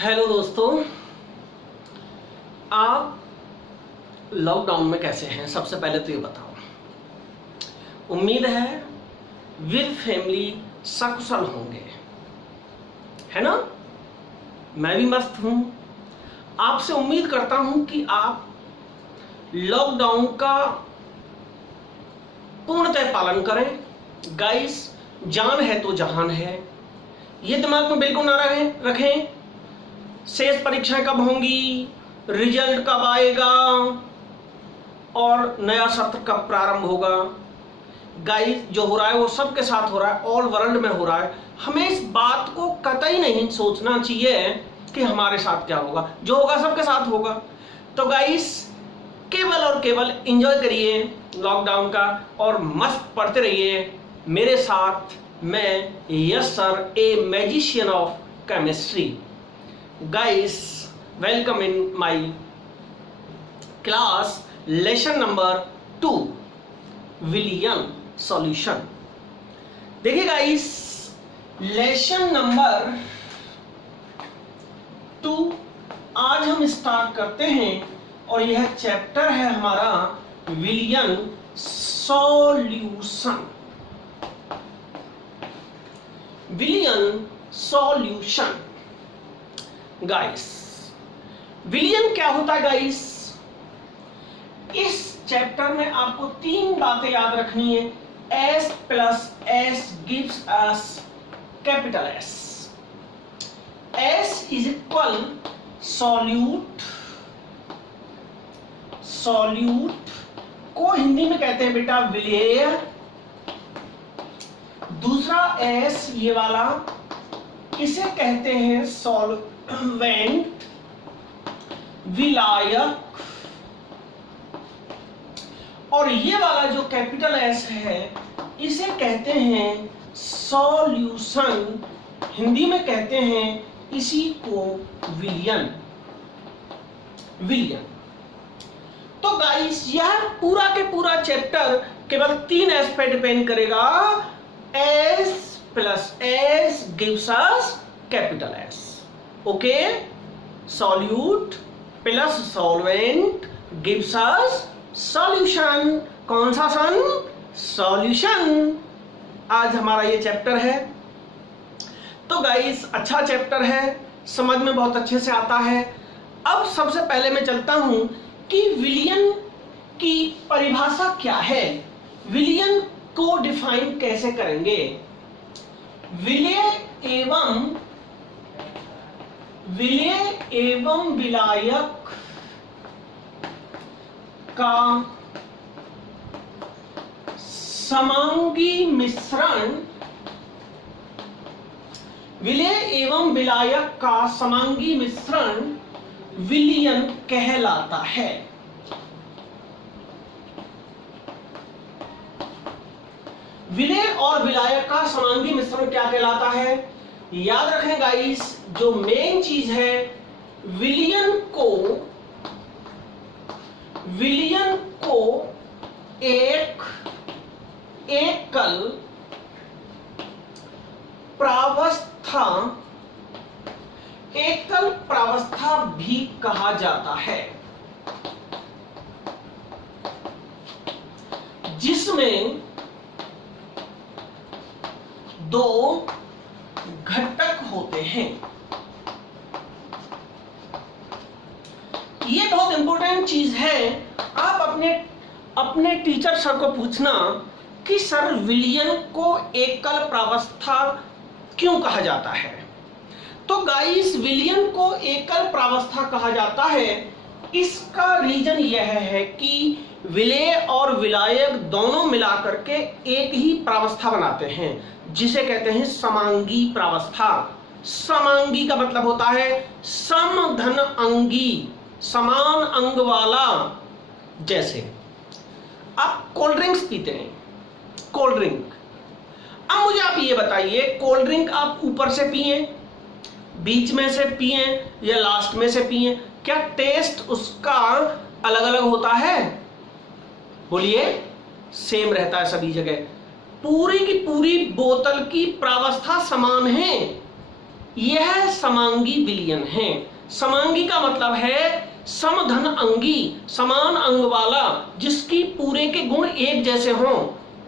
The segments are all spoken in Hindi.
हेलो दोस्तों, आप लॉकडाउन में कैसे हैं? सबसे पहले तो ये बताओ। उम्मीद है विद फैमिली सकुशल होंगे, है ना? मैं भी मस्त हूं। आपसे उम्मीद करता हूं कि आप लॉकडाउन का पूर्णतः पालन करें। गाइस, जान है तो जहान है, ये दिमाग में बिल्कुल ना रखें। शेष परीक्षाएं कब होंगी, रिजल्ट कब आएगा और नया सत्र कब प्रारंभ होगा। गाइस, जो हो रहा है वो सबके साथ हो रहा है, ऑल वर्ल्ड में हो रहा है। हमें इस बात को कतई नहीं सोचना चाहिए कि हमारे साथ क्या होगा। जो होगा सबके साथ होगा। तो गाइस, केवल और केवल एंजॉय करिए लॉकडाउन का और मस्त पढ़ते रहिए मेरे साथ। मैं yes sir, a magician of chemistry. Guys, welcome in my class lesson number 2 विलियन सॉल्यूशन। देखिए गाइस, लेसन नंबर 2 आज हम स्टार्ट करते हैं और यह चैप्टर है हमारा विलियन सॉल्यूशन। विलियन सॉल्यूशन गाइस, विलियन क्या होता है गाइस? इस चैप्टर में आपको 3 बातें याद रखनी है। S plus S gives us capital S। S is equal solute. Solute को हिंदी में कहते हैं बेटा विलेय। दूसरा S ये वाला, इसे कहते हैं सॉल्वेंट, विलायक। और ये वाला जो कैपिटल एस है इसे कहते हैं सॉल्यूशन। हिंदी में कहते हैं इसी को विलियन। विलियन। तो गाइस, यह पूरा के पूरा चैप्टर केवल 3 एस पे डिपेंड करेगा। S plus S gives us capital S. Okay, solute plus solvent gives us solution. कौन सा सन? सॉल्यूशन। आज हमारा ये चैप्टर है। तो गाइस, अच्छा चैप्टर है, समझ में बहुत अच्छे से आता है। अब सबसे पहले मैं चलता हूं कि विलियन की परिभाषा क्या है, विलियन को डिफाइन कैसे करेंगे। विलेय एवं विलायक का समांगी मिश्रण, विलेय एवं विलायक का समांगी मिश्रण विलियन कहलाता है। विलेय और विलायक का समांगी मिश्रण क्या कहलाता है? याद रखें गाइस, जो मेन चीज है, विलियन को एक एकल प्रावस्था भी कहा जाता है, जिसमें 2 घटक होते हैं। ये बहुत इंपॉर्टेंट चीज है। आप अपने टीचर सर को पूछना कि सर विलियन को एकल प्रावस्था क्यों कहा जाता है। तो गाइस, विलियन को एकल प्रावस्था कहा जाता है, इसका रीजन यह है कि विलेय और विलायक दोनों मिलाकर के एक ही प्रावस्था बनाते हैं, जिसे कहते हैं समांगी प्रावस्था। समांगी का मतलब होता है समधन अंगी, समान अंग वाला। जैसे आप कोल्ड ड्रिंक्स पीते हैं, कोल्ड ड्रिंक। अब मुझे आप ये बताइए, कोल्ड ड्रिंक आप ऊपर से पिए, बीच में से पिए या लास्ट में से पिए, क्या टेस्ट उसका अलग अलग होता है? बोलिए, सेम रहता है सभी जगह। पूरी की पूरी बोतल की प्रावस्था समान है। यह समांगी विलयन है। समांगी का मतलब है समधन अंगी, समान अंग वाला, जिसकी पूरे के गुण एक जैसे हों।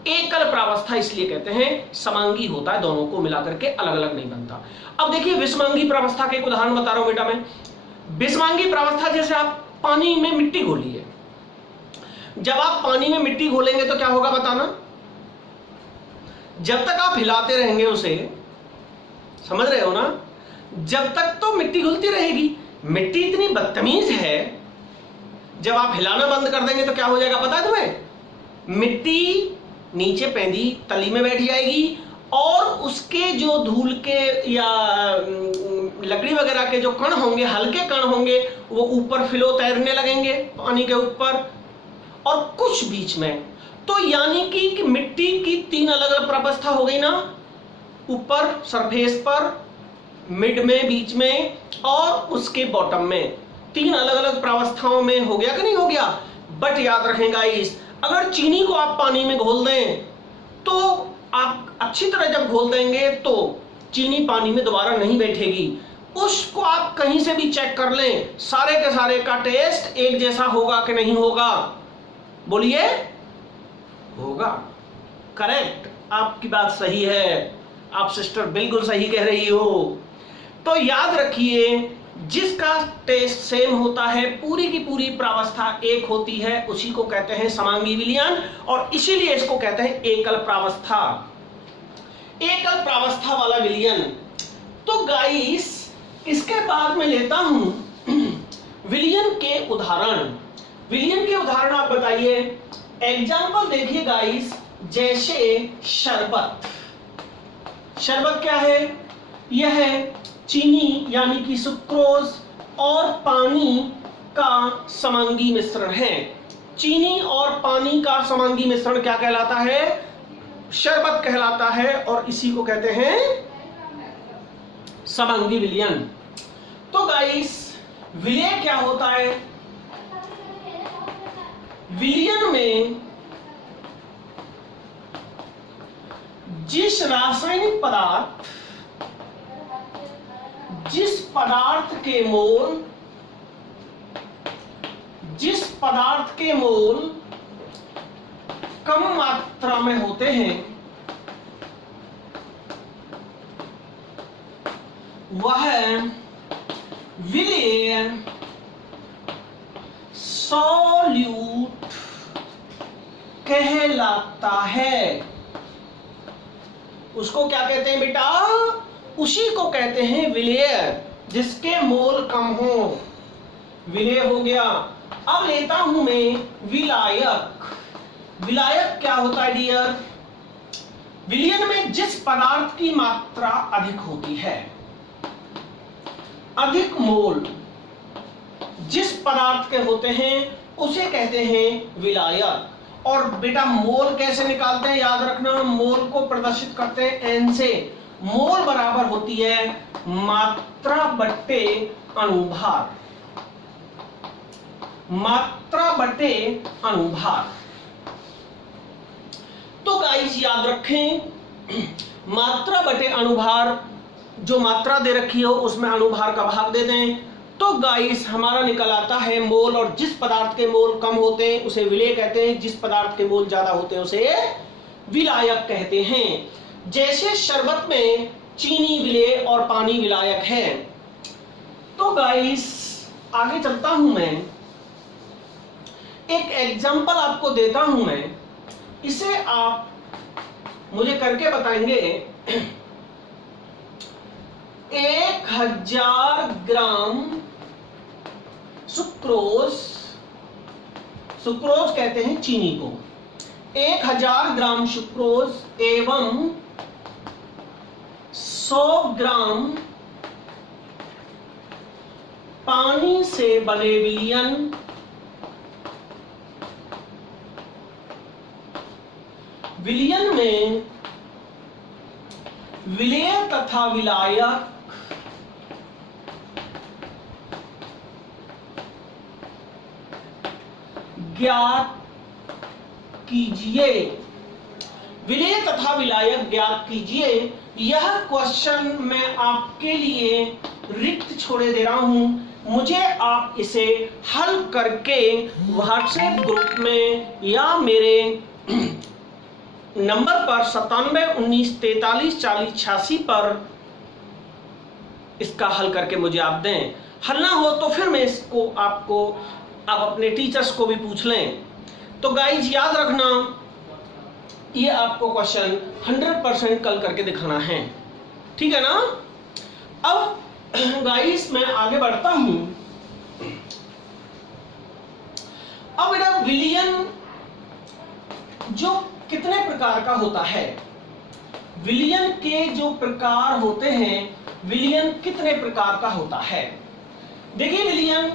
एकल प्रावस्था इसलिए कहते हैं, समांगी होता है, दोनों को मिलाकर के अलग अलग नहीं बनता। अब देखिए विषमांगी प्रावस्था के एक उदाहरण बता रहा हूं बेटा मैं। विषमांगी प्रावस्था, जैसे आप पानी में मिट्टी घोलिए, जब आप पानी में मिट्टी घोलेंगे तो क्या होगा बताना? जब तक आप हिलाते रहेंगे उसे, समझ रहे हो ना, जब तक तो मिट्टी घुलती रहेगी। मिट्टी इतनी बदतमीज है, जब आप हिलाना बंद कर देंगे तो क्या हो जाएगा पता है तुम्हें? मिट्टी नीचे पैंदी तली में बैठ जाएगी और उसके जो धूल के या लकड़ी वगैरह के जो कण होंगे, हल्के कण होंगे, वो ऊपर फिलो तैरने लगेंगे पानी के ऊपर, और कुछ बीच में। तो यानी कि मिट्टी की 3 अलग अलग प्रावस्था हो गई ना, ऊपर सरफेस पर, मिड में, बीच में, और उसके बॉटम में। 3 अलग अलग प्रावस्थाओं में हो गया कि नहीं हो गया? बट याद रखें गाइस, अगर चीनी को आप पानी में घोल दें तो आप अच्छी तरह जब घोल देंगे तो चीनी पानी में दोबारा नहीं बैठेगी। उसको आप कहीं से भी चेक कर लें, सारे के सारे का टेस्ट एक जैसा होगा कि नहीं होगा? बोलिए, होगा। करेक्ट, आपकी बात सही है, आप सिस्टर बिल्कुल सही कह रही हो। तो याद रखिए, जिसका टेस्ट सेम होता है, पूरी की पूरी प्रावस्था एक होती है, उसी को कहते हैं समांगी विलयन, और इसीलिए इसको कहते हैं एकल प्रावस्था। एकल प्रावस्था वाला विलयन। तो गाइस, इसके बाद में लेता हूं विलयन के उदाहरण। विलयन के उदाहरण आप बताइए। एग्जाम्पल देखिए गाइस, जैसे शरबत। शरबत क्या है? यह है चीनी यानी कि सुक्रोज और पानी का समांगी मिश्रण है। चीनी और पानी का समांगी मिश्रण क्या कहलाता है? शरबत कहलाता है, और इसी को कहते हैं समांगी विलयन। तो गाइस, विलय क्या होता है? विलयन में जिस रासायनिक पदार्थ, जिस पदार्थ के मोल कम मात्रा में होते हैं, वह विलय सॉल्यूट कहलाता है। उसको क्या कहते हैं बेटा? उसी को कहते हैं विलय, जिसके मोल कम हो। विलय हो गया। अब लेता हूं मैं विलायक। विलायक क्या होता है डियर? विलयन में जिस पदार्थ की मात्रा अधिक होती है, अधिक मोल जिस पदार्थ के होते हैं, उसे कहते हैं विलायक। और बेटा मोल कैसे निकालते हैं? याद रखना, मोल को प्रदर्शित करते हैं एन से। मोल बराबर होती है मात्रा बट्टे अणुभार। मात्रा बट्टे अणुभार। तो गाइस याद रखें, मात्रा बटे अणुभार, जो मात्रा दे रखी हो उसमें अणुभार का भाग दे दें, तो गाइस हमारा निकल आता है मोल। और जिस पदार्थ के मोल कम होते हैं उसे विलय कहते हैं, जिस पदार्थ के मोल ज्यादा होते हैं उसे विलायक कहते हैं। जैसे शरबत में चीनी विलय और पानी विलायक है। तो गाइस आगे चलता हूं मैं, एक एग्जांपल आपको देता हूं मैं, इसे आप मुझे करके बताएंगे। 1000 ग्राम सुक्रोज, सुक्रोज कहते हैं चीनी को, 1000 ग्राम सुक्रोज एवं 100 ग्राम पानी से बने विलयन में विलय तथा विलायक ज्ञात कीजिए। विलय तथा विलायक ज्ञात कीजिए। यह क्वेश्चन मैं आपके लिए रिक्त छोड़े दे रहा हूं, मुझे आप इसे हल करके व्हाट्सएप ग्रुप में या मेरे नंबर पर 9719434086 पर इसका हल करके मुझे आप दें। हल ना हो तो फिर मैं इसको आपको आप अपने टीचर्स को भी पूछ लें। तो गाइज याद रखना, ये आपको क्वेश्चन 100% कल करके दिखाना है, ठीक है ना। अब गाइस मैं आगे बढ़ता हूं। अब बेटा विलियन जो कितने प्रकार का होता है, विलियन के जो प्रकार होते हैं, विलियन कितने प्रकार का होता है। देखिए विलियन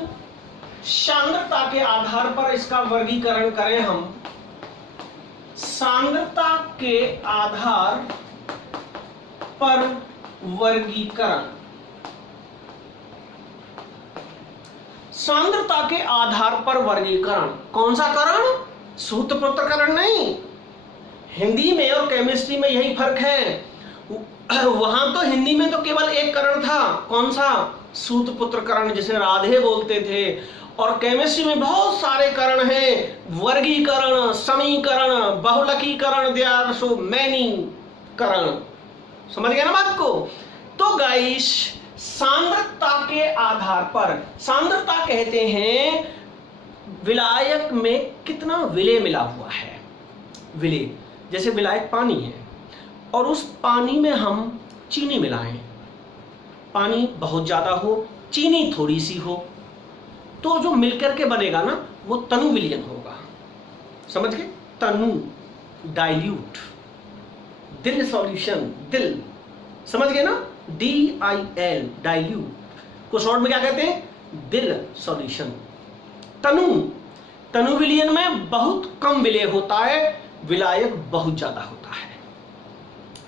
सांद्रता के आधार पर इसका वर्गीकरण करें हम, सांद्रता के आधार पर वर्गीकरण, सांद्रता के आधार पर वर्गीकरण, कौन सा करण, सूत्रपुत्रकरण नहीं। हिंदी में और केमिस्ट्री में यही फर्क है, वहां तो हिंदी में तो केवल एक करण था, कौन सा, सूत्रपुत्रकरण जिसे राधे बोलते थे, और केमिस्ट्री में बहुत सारे करण हैं, वर्गीकरण, समीकरण, बहुलकीकरण, देयर आर सो मैनी करण। समझ गए ना बात को। तो गाइस सांद्रता के आधार पर, सांद्रता कहते हैं विलायक में कितना विलेय मिला हुआ है। विलेय जैसे विलायक पानी है और उस पानी में हम चीनी मिलाएं, पानी बहुत ज्यादा हो, चीनी थोड़ी सी हो, तो जो मिलकर के बनेगा ना वो तनु विलयन होगा। समझ गए, तनु डाइल्यूट, दिल सॉल्यूशन, दिल, समझ गए ना, DIL डाइल्यूट को शॉर्ट में क्या कहते हैं, दिल सॉल्यूशन। तनु, तनु विलयन में बहुत कम विलेय होता है, विलायक बहुत ज्यादा होता है।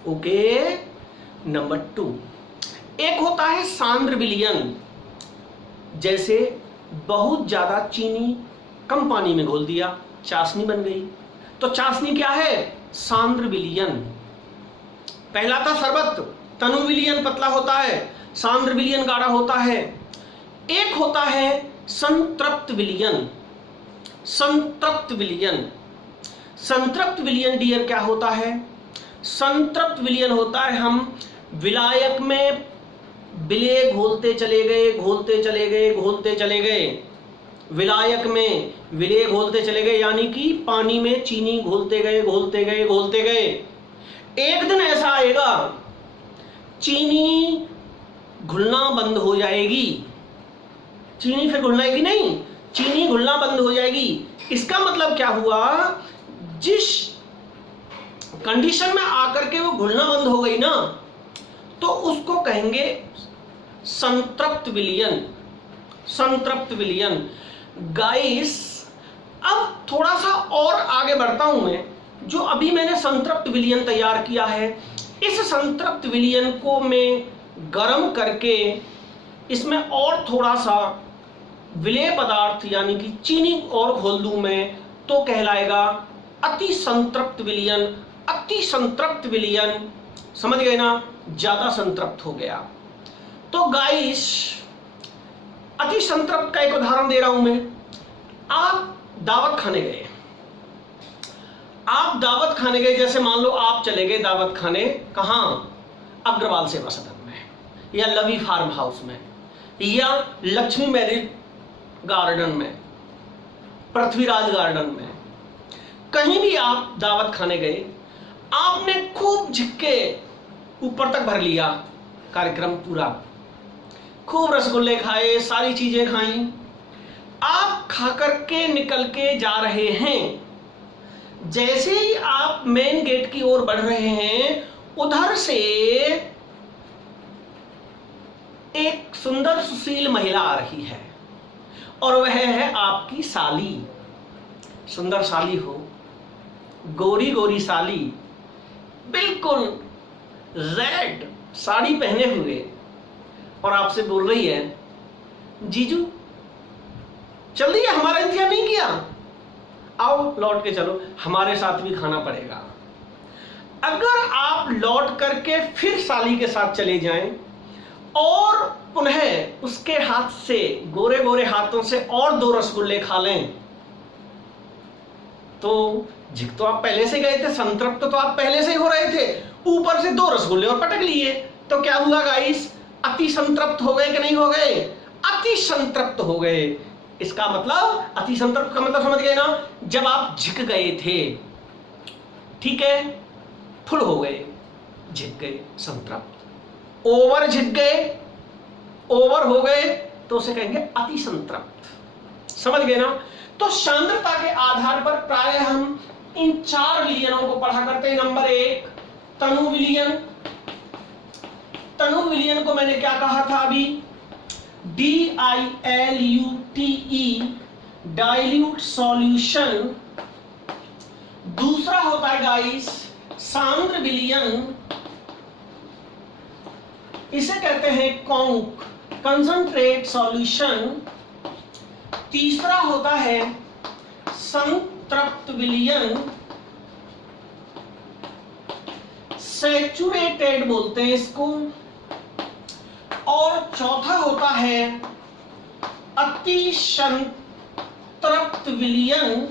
ओके, नंबर 2 एक होता है सांद्र विलयन, जैसे बहुत ज्यादा चीनी कम पानी में घोल दिया, चाशनी बन गई, तो चाशनी क्या है, सांद्र विलयन। पहला था शरबत, तनु विलयन पतला होता है, सांद्र विलयन गाढ़ा होता है। एक होता है संतृप्त विलयन, संतृप्त विलयन, संतृप्त विलयन डियर क्या होता है, संतृप्त विलयन होता है हम विलायक में विलेय घोलते चले गए, घोलते चले गए, घोलते चले गए, विलायक में विलेय घोलते चले गए, यानी कि पानी में चीनी घोलते गए, घोलते गए, घोलते गए। एक दिन ऐसा आएगा चीनी घुलना बंद हो जाएगी, चीनी फिर घुलनाएगी नहीं, चीनी घुलना बंद हो जाएगी। इसका मतलब क्या हुआ, जिस कंडीशन में आकर के वो घुलना बंद हो गई ना, तो उसको कहेंगे संतृप्त विलयन, संतृप्त विलयन। गाइस अब थोड़ा सा और आगे बढ़ता हूं मैं, जो अभी मैंने संतृप्त विलयन तैयार किया है, इस संतृप्त विलयन को मैं गर्म करके इसमें और थोड़ा सा विलेय पदार्थ यानी कि चीनी और घोल दूं मैं, तो कहलाएगा अति संतृप्त विलयन। अति संतृप्त विलयन, समझ गए ना, ज्यादा संतृप्त हो गया। तो गाइस अति संतृप्त का एक उदाहरण दे रहा हूं मैं। आप दावत खाने गए, आप दावत खाने गए, जैसे मान लो आप चले गए दावत खाने, कहां, अग्रवाल सेवा सदन में, या लवी फार्म हाउस में, या लक्ष्मी मैरिज गार्डन में, पृथ्वीराज गार्डन में, कहीं भी आप दावत खाने गए, आपने खूब झिक्के ऊपर तक भर लिया, कार्यक्रम पूरा, खूब रसगुल्ले खाए, सारी चीजें खाई, आप खाकर के निकल के जा रहे हैं। जैसे ही आप मेन गेट की ओर बढ़ रहे हैं, उधर से एक सुंदर सुशील महिला आ रही है, और वह है आपकी साली। सुंदर साली हो, गोरी गोरी साली, बिल्कुल रेड साड़ी पहने हुए, और आपसे बोल रही है, जीजू जल्दी, हमारा इंतजार नहीं किया, आओ लौट के चलो, हमारे साथ भी खाना पड़ेगा। अगर आप लौट करके फिर साली के साथ चले जाएं और पुनः उसके हाथ से, गोरे गोरे हाथों से और 2 रसगुल्ले खा लें, तो झिक तो आप पहले से गए थे, संतृप्त तो आप पहले से ही हो रहे थे, ऊपर से 2 रसगुल्ले और पटक लिए, तो क्या हुआ गाइस? अति संतृप्त हो गए कि नहीं हो गए? अति संतृप्त हो गए। इसका मतलब, अति संतृप्त का मतलब समझ गए ना? जब आप झिक गए थे, ठीक है, फुल हो गए, झिक गए, संतृप्त। ओवर झिक गए, ओवर हो गए, तो उसे कहेंगे अति संतृप्त। समझ गए ना? तो सांद्रता के आधार पर प्राय हम इन 4 विलयनों को पढ़ा करते हैं। नंबर 1 तनु विलयन। तनु विलयन को मैंने क्या कहा था अभी? DILUTE, dilute solution. दूसरा होता है गाइस सांद्र विलयन, इसे कहते हैं कॉन्क, कंसंट्रेट सॉल्यूशन। तीसरा होता है संतृप्त विलयन, सैचुरेटेड बोलते हैं इसको। और चौथा होता है अति संतृप्त विलयन।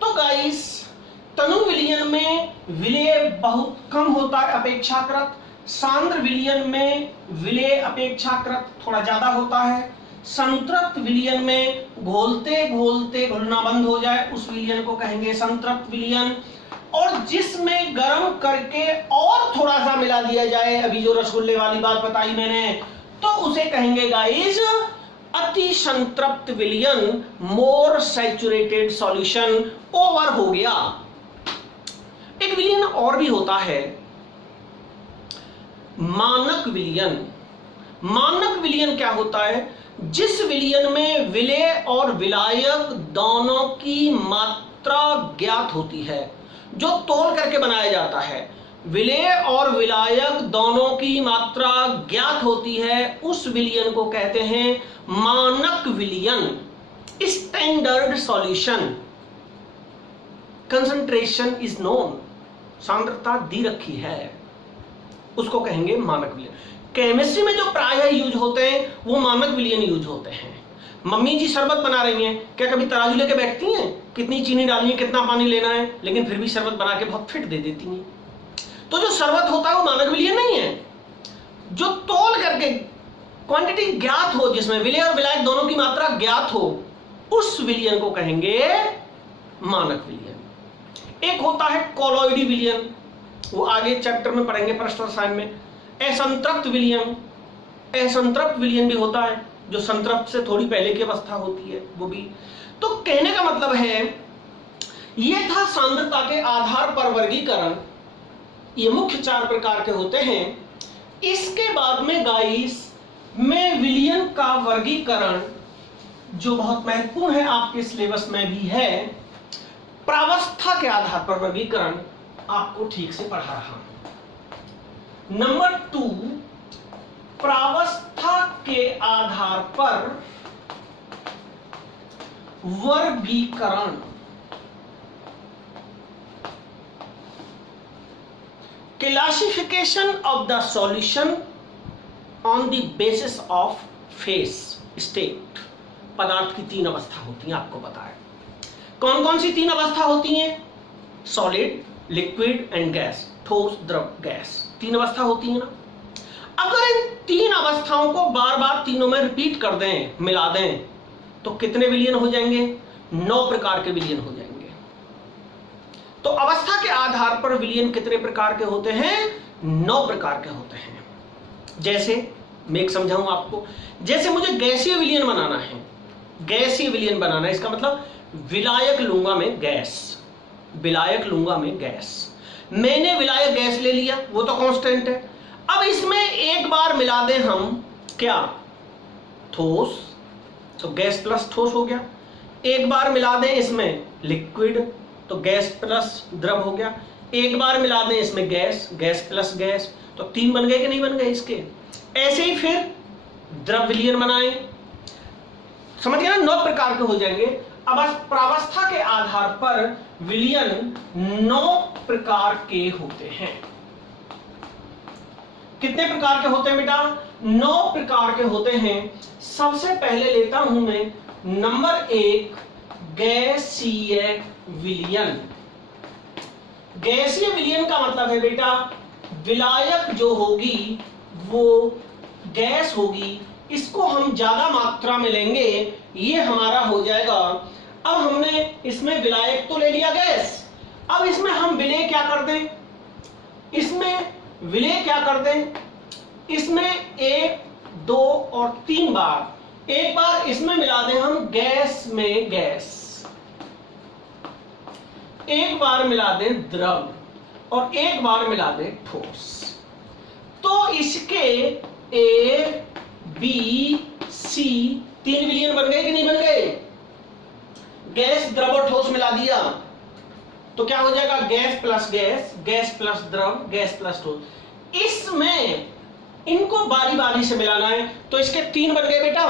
तो गाइस तनु विलयन में विलेय बहुत कम होता है अपेक्षाकृत, सांद्र विलयन में विलेय अपेक्षाकृत थोड़ा ज्यादा होता है, संतृप्त विलयन में घोलते घोलते घुलना बंद हो जाए उस विलयन को कहेंगे संतृप्त विलयन। और जिसमें गर्म करके और थोड़ा सा मिला दिया जाए, अभी जो रसगुल्ले वाली बात बताई मैंने, तो उसे कहेंगे गाइस अति संतृप्त विलयन, मोर सैचुरेटेड सॉल्यूशन। ओवर हो गया। एक विलयन और भी होता है मानक विलयन। मानक विलयन क्या होता है? जिस विलयन में विलेय और विलायक दोनों की मात्रा ज्ञात होती है, जो तोल करके बनाया जाता है, विलेय और विलायक दोनों की मात्रा ज्ञात होती है, उस विलयन को कहते हैं मानक विलयन, standard solution. Concentration is known, सांद्रता दी रखी है, उसको कहेंगे मानक विलयन। केमिस्ट्री में जो प्राय यूज होते हैं वो मानक विलयन यूज होते हैं। मम्मी जी शरबत बना रही हैं, क्या कभी तराजू लेके बैठती हैं कितनी चीनी डालनी है, कितना पानी लेना है, लेकिन फिर भी शरबत बना के बहुत फिट दे देती हैं। तो जो शरबत होता है वो मानक विलयन नहीं है। जो तोल करके क्वांटिटी ज्ञात हो, जिसमें विलेय और विलायक दोनों की मात्रा ज्ञात हो, उस विलयन को कहेंगे मानक विलयन। एक होता है कोलॉइडी विलयन, वो आगे चैप्टर में पढ़ेंगे प्रश्न रसायन में। असंतृप्त विलयन, असंतृप्त विलयन भी होता है, जो संतृप्त से थोड़ी पहले की अवस्था होती है, वो भी। तो कहने का मतलब है ये था सांद्रता के आधार पर वर्गीकरण। ये मुख्य 4 प्रकार के होते हैं। इसके बाद में गाइस में विलयन का वर्गीकरण जो बहुत महत्वपूर्ण है, आपके सिलेबस में भी है, प्रावस्था के आधार पर वर्गीकरण आपको ठीक से पढ़ा रहा हूं। नंबर 2 प्रावस्था के आधार पर वर्गीकरण। Classification of the solution on the basis of face state. पदार्थ की 3 अवस्था होती हैं, आपको पता है। कौन कौन सी 3 अवस्था होती हैं? सॉलिड, लिक्विड एंड गैस, ठोस, द्रव, गैस। 3 अवस्था होती है ना। अगर इन 3 अवस्थाओं को बार बार तीनों में रिपीट कर दें, मिला दें, तो कितने विलयन हो जाएंगे? 9 प्रकार के विलयन हो जाएंगे। तो अवस्था के आधार पर विलयन कितने प्रकार के होते हैं? 9 प्रकार के होते हैं। जैसे मैं एक समझाऊं आपको, जैसे मुझे गैसीय विलयन बनाना है, गैसीय विलयन बनाना है, इसका मतलब विलायक लूंगा मैं गैस, विलायक लूंगा मैं गैस। मैंने विलायक गैस ले लिया, वो तो कांस्टेंट है। अब इसमें एक बार मिला दें हम क्या? ठोस, तो गैस प्लस ठोस हो गया। एक बार मिला दें इसमें लिक्विड, तो गैस प्लस द्रव हो गया। एक बार मिला दें इसमें गैस, गैस प्लस गैस, तो 3 बन गए कि नहीं बन गए इसके। ऐसे ही फिर द्रव विलयन बनाए, समझ गए ना, 9 प्रकार के हो जाएंगे। अब प्रावस्था के आधार पर विलयन 9 प्रकार के होते हैं। कितने प्रकार के होते हैं बेटा? 9 प्रकार के होते हैं। सबसे पहले लेता हूं मैं नंबर 1, गैसीय विलयन। गैसीय विलयन का मतलब है बेटा विलायक जो होगी वो गैस होगी, इसको हम ज्यादा मात्रा में लेंगे, ये हमारा हो जाएगा। अब हमने इसमें विलायक तो ले लिया गैस, अब इसमें हम विलय क्या कर दें? इसमें 1, 2 और 3 बार, एक बार इसमें मिला दें हम गैस में गैस, एक बार मिला दें द्रव और एक बार मिला दें ठोस। तो इसके ए, बी, सी 3 विलयन बन गए कि नहीं बन गए? गैस, द्रव और ठोस मिला दिया तो क्या हो जाएगा? Gas plus gas, gas plus द्रव, गैस प्लस ठोस। इसमें इनको बारी बारी से मिलाना है, तो इसके 3 बन गए बेटा,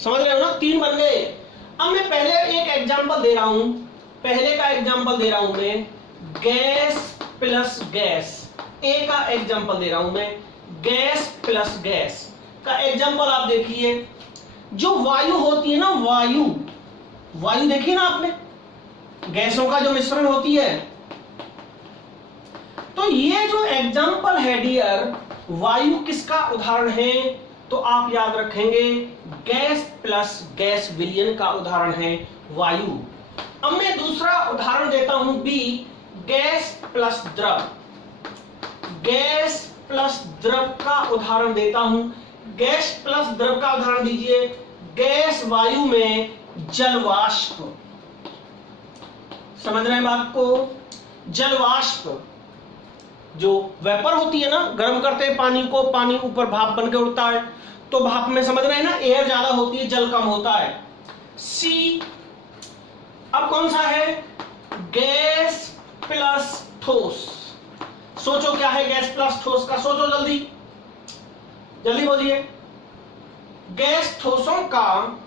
समझ रहे हो ना? 3 बन गए। अब मैं पहले एक एग्जांपल दे रहा हूं, पहले का एग्जांपल दे रहा हूं मैं गैस प्लस गैस, ए का एग्जांपल दे रहा हूं मैं गैस प्लस गैस का एग्जांपल। आप देखिए जो वायु होती है ना, वायु देखिए ना आपने, गैसों का जो मिश्रण होती है, तो ये जो एग्जांपल है डियर, वायु किसका उदाहरण है? तो आप याद रखेंगे गैस प्लस गैस विलयन का उदाहरण है वायु। अब मैं दूसरा उदाहरण देता हूं बी, गैस प्लस द्रव। गैस प्लस द्रव का उदाहरण देता हूं, गैस प्लस द्रव का उदाहरण दीजिए गैस वायु में जलवाष्प। समझ रहे हैं बात को? जलवाष्प जो वेपर होती है ना, गर्म करते हैं पानी को, पानी ऊपर भाप बन के उड़ता है, तो भाप में समझ रहे हैं ना एयर ज्यादा होती है, जल कम होता है। सी, अब कौन सा है? गैस प्लस ठोस। सोचो क्या है गैस प्लस ठोस का? सोचो जल्दी जल्दी बोलिए। गैस ठोसों का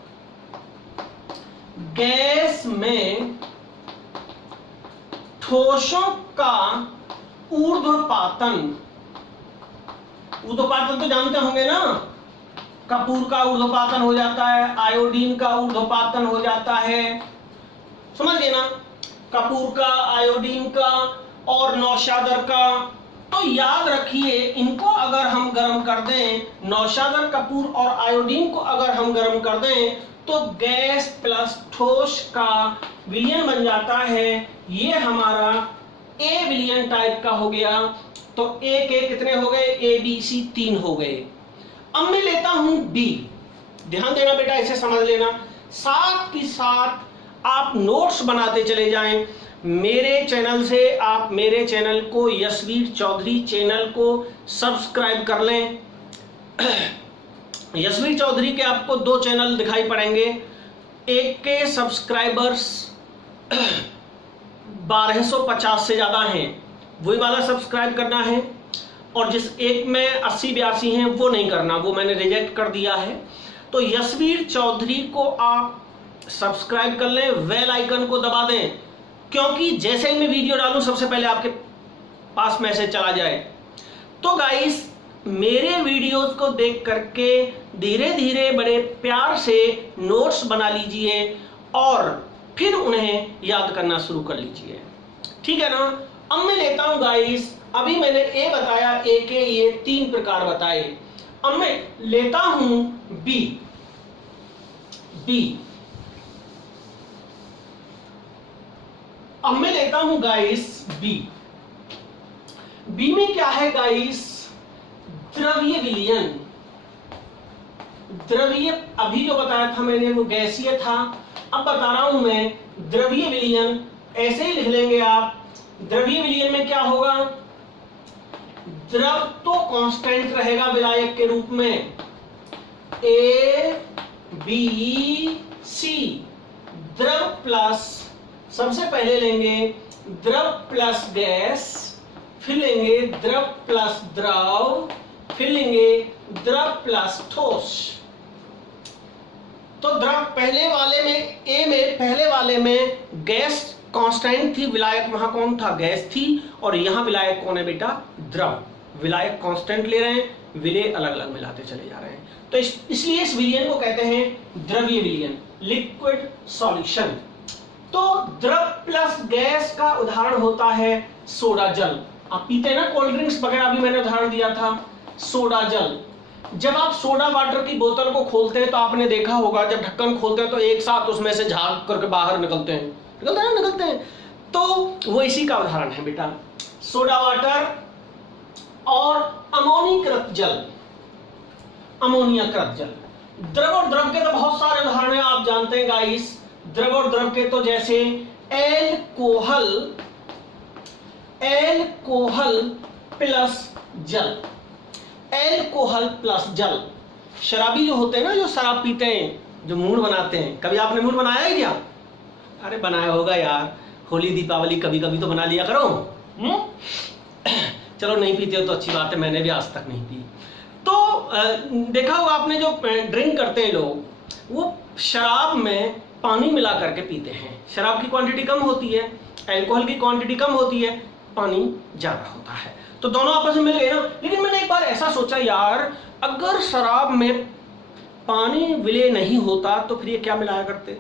गैस में ठोसों का ऊर्ध्वपातन तो जानते होंगे ना, कपूर का ऊर्ध्वपातन हो जाता है, आयोडीन का ऊर्ध्वपातन हो जाता है, समझ गए ना? कपूर का, आयोडीन का और नौशादर का। तो याद रखिए इनको अगर हम गर्म कर दें, नौशादर, कपूर और आयोडीन को अगर हम गर्म कर दें, तो गैस प्लस ठोस का विलयन बन जाता है। ये हमारा ए विलयन टाइप का हो गया। तो ए के कितने हो गए? ए बी सी 3 हो गए। अब मैं लेता हूं बी। ध्यान देना बेटा, इसे समझ लेना, साथ ही साथ आप नोट्स बनाते चले जाएं। मेरे चैनल से आप मेरे चैनल को, यशवीर चौधरी चैनल को सब्सक्राइब कर लें। यशवीर चौधरी के आपको 2 चैनल दिखाई पड़ेंगे, एक के सब्सक्राइबर्स 1250 से ज्यादा हैं, वही वाला सब्सक्राइब करना है, और जिस एक में 80-82 हैं वो नहीं करना, वो मैंने रिजेक्ट कर दिया है। तो यशवीर चौधरी को आप सब्सक्राइब कर लें, बेल आइकन को दबा दें, क्योंकि जैसे ही मैं वीडियो डालूं सबसे पहले आपके पास मैसेज चला जाए। तो गाइस, मेरे वीडियोस को देख करके धीरे धीरे बड़े प्यार से नोट्स बना लीजिए और फिर उन्हें याद करना शुरू कर लीजिए, ठीक है ना? अब मैं लेता हूं गाइस, अभी मैंने ए बताया, ए के ये 3 प्रकार बताए। अब मैं लेता हूं बी। अब मैं लेता हूं गाइस बी। बी में क्या है गाइस? द्रवीय विलयन। द्रवीय, अभी जो बताया था मैंने वो गैसीय था, अब बता रहा हूं मैं द्रवीय विलयन। ऐसे ही लिख लेंगे आप। द्रवीय विलयन में क्या होगा? द्रव तो कांस्टेंट रहेगा विलायक के रूप में, ए बी सी। द्रव प्लस, सबसे पहले लेंगे द्रव प्लस गैस, फिर लेंगे द्रव प्लस द्रव, फिर लेंगे द्रव प्लस ठोस। तो द्रव पहले वाले में ए में पहले वाले में गैस कांस्टेंट थी, विलायक वहां कौन था, गैस थी, और यहां विलायक कौन है बेटा, द्रव। विलायक कांस्टेंट ले रहे हैं, विलेय अलग अलग मिलाते चले जा रहे हैं, तो इसलिए इस विलयन को कहते हैं द्रवीय विलयन, लिक्विड सॉल्यूशन। तो द्रव प्लस गैस का उदाहरण होता है सोडा जल। आप पीते हैं ना कोल्ड ड्रिंक्स वगैरह, भी मैंने उदाहरण दिया था सोडा जल। जब आप सोडा वाटर की बोतल को खोलते हैं तो आपने देखा होगा जब ढक्कन खोलते हैं तो एक साथ उसमें से झाग करके बाहर निकलते हैं, तो वो इसी का उदाहरण है बेटा, सोडा वाटर और अमोनीकृत जल, अमोनियाकृत जल। द्रव और द्रव के तो बहुत सारे उदाहरण हैं, आप जानते हैं गाइस। द्रव और द्रव के तो जैसे एल्कोहल प्लस जल, एल्कोहल प्लस जल। शराबी जो होते हैं ना, जो शराब पीते हैं, जो मूड बनाते हैं, कभी आपने मूड बनाया है क्या? अरे बनाया होगा यार, होली दीपावली कभी कभी तो बना लिया करो। चलो नहीं पीते हो तो अच्छी बात है, मैंने भी आज तक नहीं पी। तो देखा होगा आपने, जो ड्रिंक करते हैं लोग, वो शराब में पानी मिला करके पीते हैं। शराब की क्वांटिटी कम होती है, अल्कोहल की क्वांटिटी कम होती है, पानी ज्यादा होता है, तो दोनों आपस में मिल गए ना। लेकिन मैंने एक बार ऐसा सोचा यार, अगर शराब में पानी विलय नहीं होता तो फिर ये क्या मिलाया करते,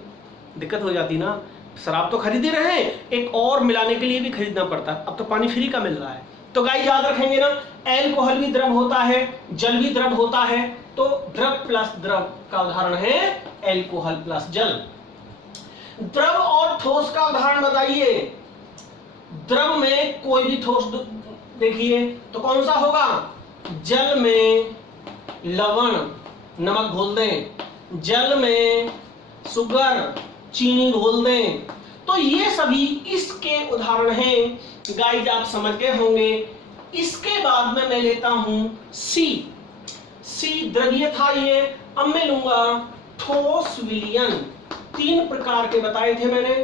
दिक्कत हो जाती ना। शराब तो खरीद ही रहे हैं, एक और मिलाने के लिए भी खरीदना पड़ता, अब तो पानी फ्री का मिल रहा है। तो गाइस याद रखेंगे ना, एल्कोहल भी द्रव होता है, जल भी द्रव होता है, तो द्रव प्लस द्रव का उदाहरण है एल्कोहल प्लस जल। द्रव और ठोस का उदाहरण बताइए। द्रव में कोई भी ठोस देखिए तो कौन सा होगा, जल में लवण नमक घोल दें, जल में शुगर चीनी घोल दें, तो ये सभी इसके उदाहरण हैं। गाइस आप समझ गए होंगे। इसके बाद में मैं लेता हूं सी द्रव्य था ये, अब मैं लूंगा ठोस विलयन। 3 प्रकार के बताए थे मैंने,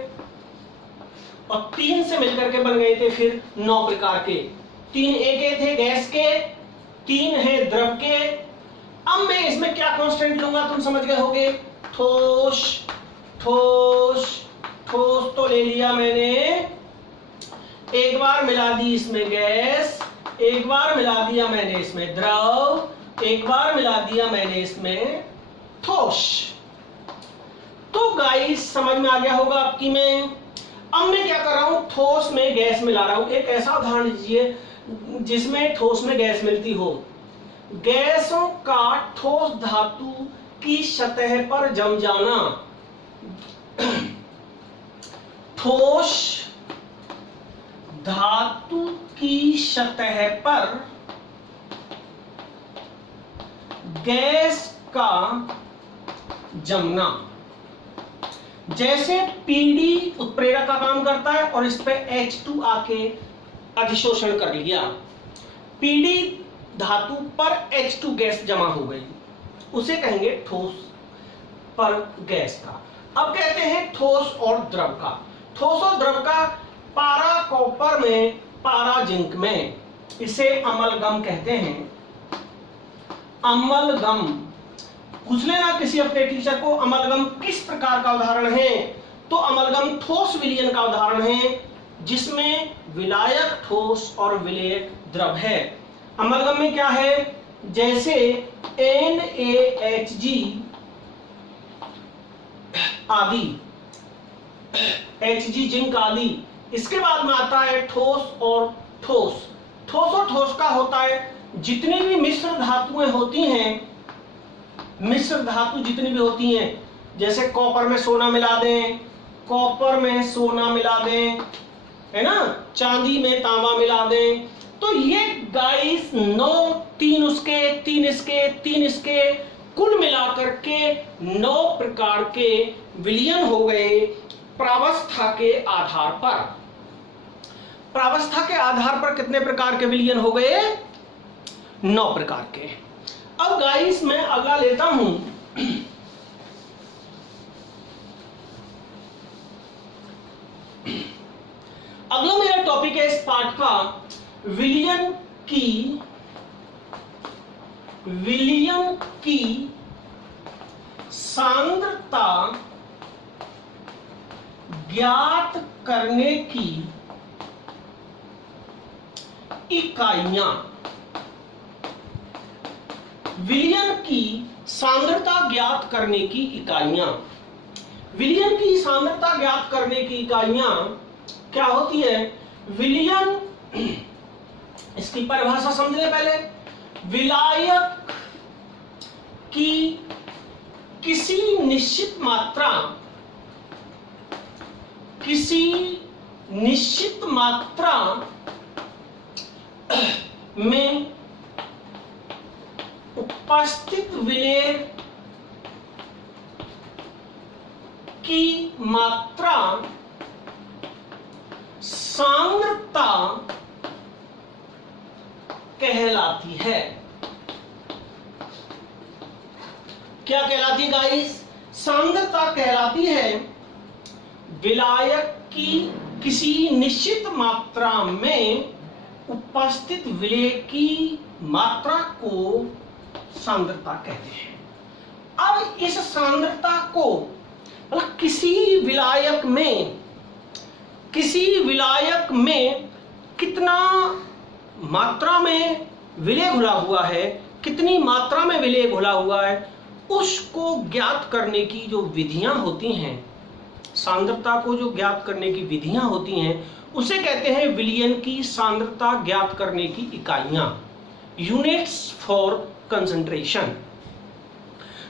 और 3 से मिलकर के बन गए थे फिर 9 प्रकार के। 3 एक थे गैस के, 3 है द्रव के। अब मैं इसमें क्या कांस्टेंट लूंगा, तुम समझ गए होगे। ठोस तो ले लिया मैंने, एक बार मिला दी इसमें गैस, एक बार मिला दिया मैंने इसमें द्रव, एक बार मिला दिया मैंने इसमें ठोस। तो गाइस समझ में आ गया होगा आपकी में। अब मैं क्या कर रहा हूं, ठोस में गैस मिला रहा हूं। एक ऐसा उदाहरण लीजिए जिसमें ठोस में गैस मिलती हो। गैसों का ठोस धातु की सतह पर जम जाना, ठोस धातु की सतह पर गैस का जमना। जैसे पीडी उत्प्रेरक का काम करता है और इस पे H2 आके अधिशोषण कर लिया, पीडी धातु पर H2 गैस जमा हो गई, उसे कहेंगे ठोस पर गैस का। अब कहते हैं ठोस और द्रव का। ठोस और द्रव का, पारा कॉपर में, पारा जिंक में, इसे अमलगम कहते हैं। अमलगम पूछ लेना किसी अपने टीचर को, अमलगम किस प्रकार का उदाहरण है, तो अमलगम ठोस विलयन का उदाहरण है, जिसमें विलायक ठोस और विलेयक द्रव है। अमलगम में क्या है, जैसे NaHG आदि, Hg जिंक आदि। इसके बाद में आता है ठोस और ठोस। ठोस और ठोस का होता है जितनी भी मिश्र धातुएं होती हैं, मिश्र धातु जितनी भी होती हैं, जैसे कॉपर में सोना मिला दें, कॉपर में सोना मिला दें, है ना, चांदी में तांबा मिला दें, तो ये गाइस 9, 3 उसके, 3 इसके, 3 इसके, कुल मिलाकर के 9 प्रकार के विलयन हो गए प्रावस्था के आधार पर। प्रावस्था के आधार पर कितने प्रकार के विलयन हो गए, 9 प्रकार के। अब गाइस मैं अगला लेता हूं, अगला मेरा टॉपिक है इस पार्ट का, विलयन की सांद्रता ज्ञात करने की इकाइयां, विलयन की सांद्रता ज्ञात करने की इकाइयां, विलयन की सांद्रता ज्ञात करने की इकाइयां क्या होती है? विलयन, इसकी परिभाषा समझ लें पहले। विलायक की किसी निश्चित मात्रा, किसी निश्चित मात्रा में उपस्थित विलेय की मात्रा सांद्रता कहलाती है। क्या कहलाती है गाइस? सांद्रता कहलाती है विलायक की किसी निश्चित मात्रा में उपस्थित विलेय की मात्रा को सांद्रता कहते हैं। अब इस सांद्रता को मतलब किसी विलायक में कितना मात्रा में विलेय घुला हुआ है, कितनी मात्रा में विलेय घुला हुआ है, उसको ज्ञात करने की जो विधियां होती हैं, सांद्रता को जो ज्ञात करने की विधियां होती हैं, उसे कहते हैं विलयन की सांद्रता ज्ञात करने की इकाइयां, यूनिट्स फॉर कंसंट्रेशन।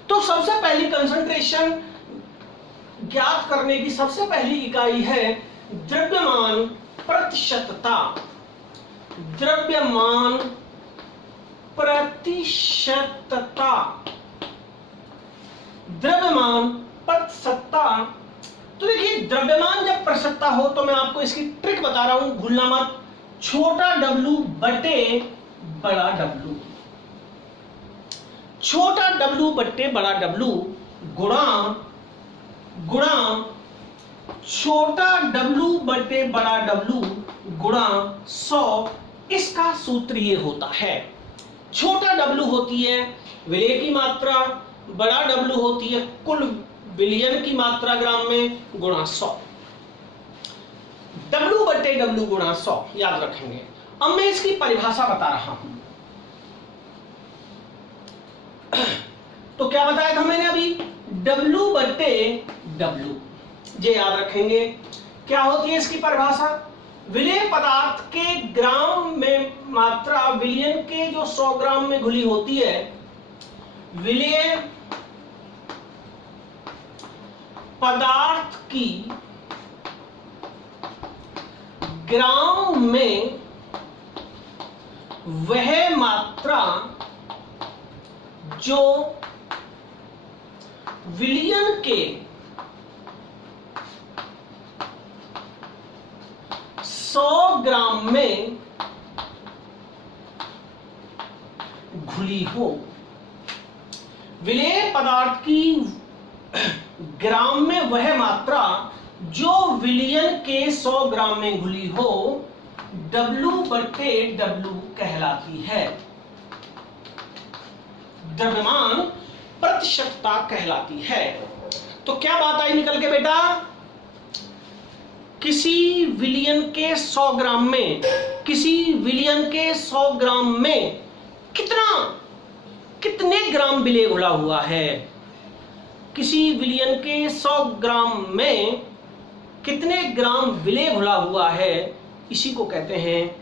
तो सबसे पहली कंसंट्रेशन ज्ञात करने की सबसे पहली इकाई है द्रव्यमान प्रतिशतता। द्रव्यमान प्रतिशतता, द्रव्यमान प्रतिशतता। तो देखिए, द्रव्यमान जब प्रतिशतता हो तो मैं आपको इसकी ट्रिक बता रहा हूं, भूलना मत। छोटा W बटे बड़ा W, छोटा W बटे बड़ा W गुणा छोटा W बटे बड़ा W गुणा 100। इसका सूत्र ये होता है, छोटा W होती है विलेय की मात्रा, बड़ा W होती है कुल विलयन की मात्रा ग्राम में गुणा 100। W बटे W गुणा 100 याद रखेंगे। अब मैं इसकी परिभाषा बता रहा हूं। तो क्या बताया था मैंने अभी? W बटे W, ये याद रखेंगे। क्या होती है इसकी परिभाषा? विलेय पदार्थ के ग्राम में मात्रा विलयन के जो 100 ग्राम में घुली होती है, विलेय पदार्थ की ग्राम में वह मात्रा जो विलयन के 100 ग्राम में घुली हो। विलेय पदार्थ की ग्राम में वह मात्रा जो विलयन के 100 ग्राम में घुली हो, W बटे W कहलाती है, द्रव्यमान प्रतिशतता कहलाती है। तो क्या बात आई निकल के बेटा? किसी विलयन के 100 ग्राम में, किसी विलयन के 100 ग्राम में कितने ग्राम विलेय घुला हुआ है, किसी विलयन के 100 ग्राम में कितने ग्राम विलेय घुला हुआ है, इसी को कहते हैं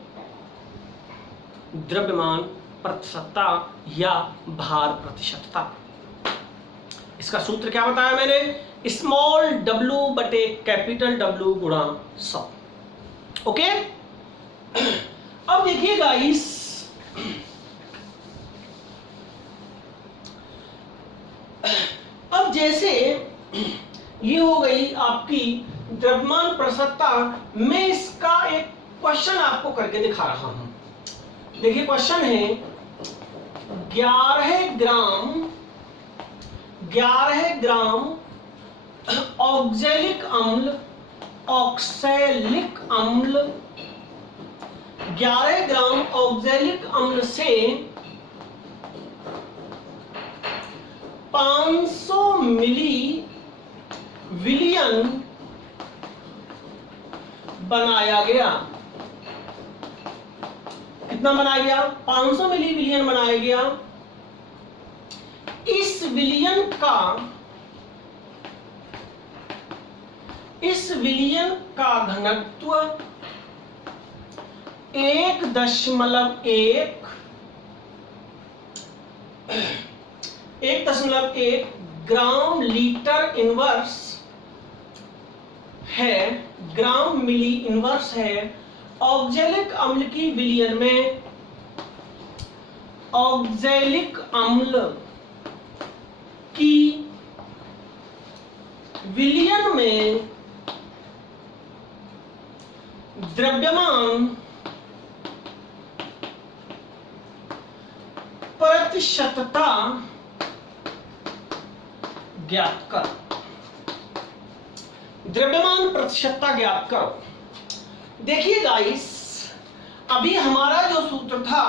द्रव्यमान प्रतिशतता या भार प्रतिशतता। इसका सूत्र क्या बताया मैंने? स्मॉल W बटे कैपिटल W गुणा 100। ओके, अब देखिए गाइस, अब जैसे ये हो गई आपकी द्रव्यमान प्रतिशतता। मैं इसका एक क्वेश्चन आपको करके दिखा रहा हूं। देखिए क्वेश्चन है 11 ग्राम ऑक्सैलिक अम्ल 11 ग्राम ऑक्सैलिक अम्ल से 500 मिली विलियन बनाया गया। कितना बनाया गया? 500 मिली विलियन बनाया गया। इस विलियन का घनत्व 1.1 ग्राम लीटर इनवर्स है, ग्राम मिली इनवर्स है। ऑक्जेलिक अम्ल की विलियन में, ऑक्जेलिक अम्ल की विलियन में द्रव्यमान प्रतिशतता ज्ञात कर। द्रव्यमान प्रतिशतता ज्ञात करो। देखिए गाइस, अभी हमारा जो सूत्र था,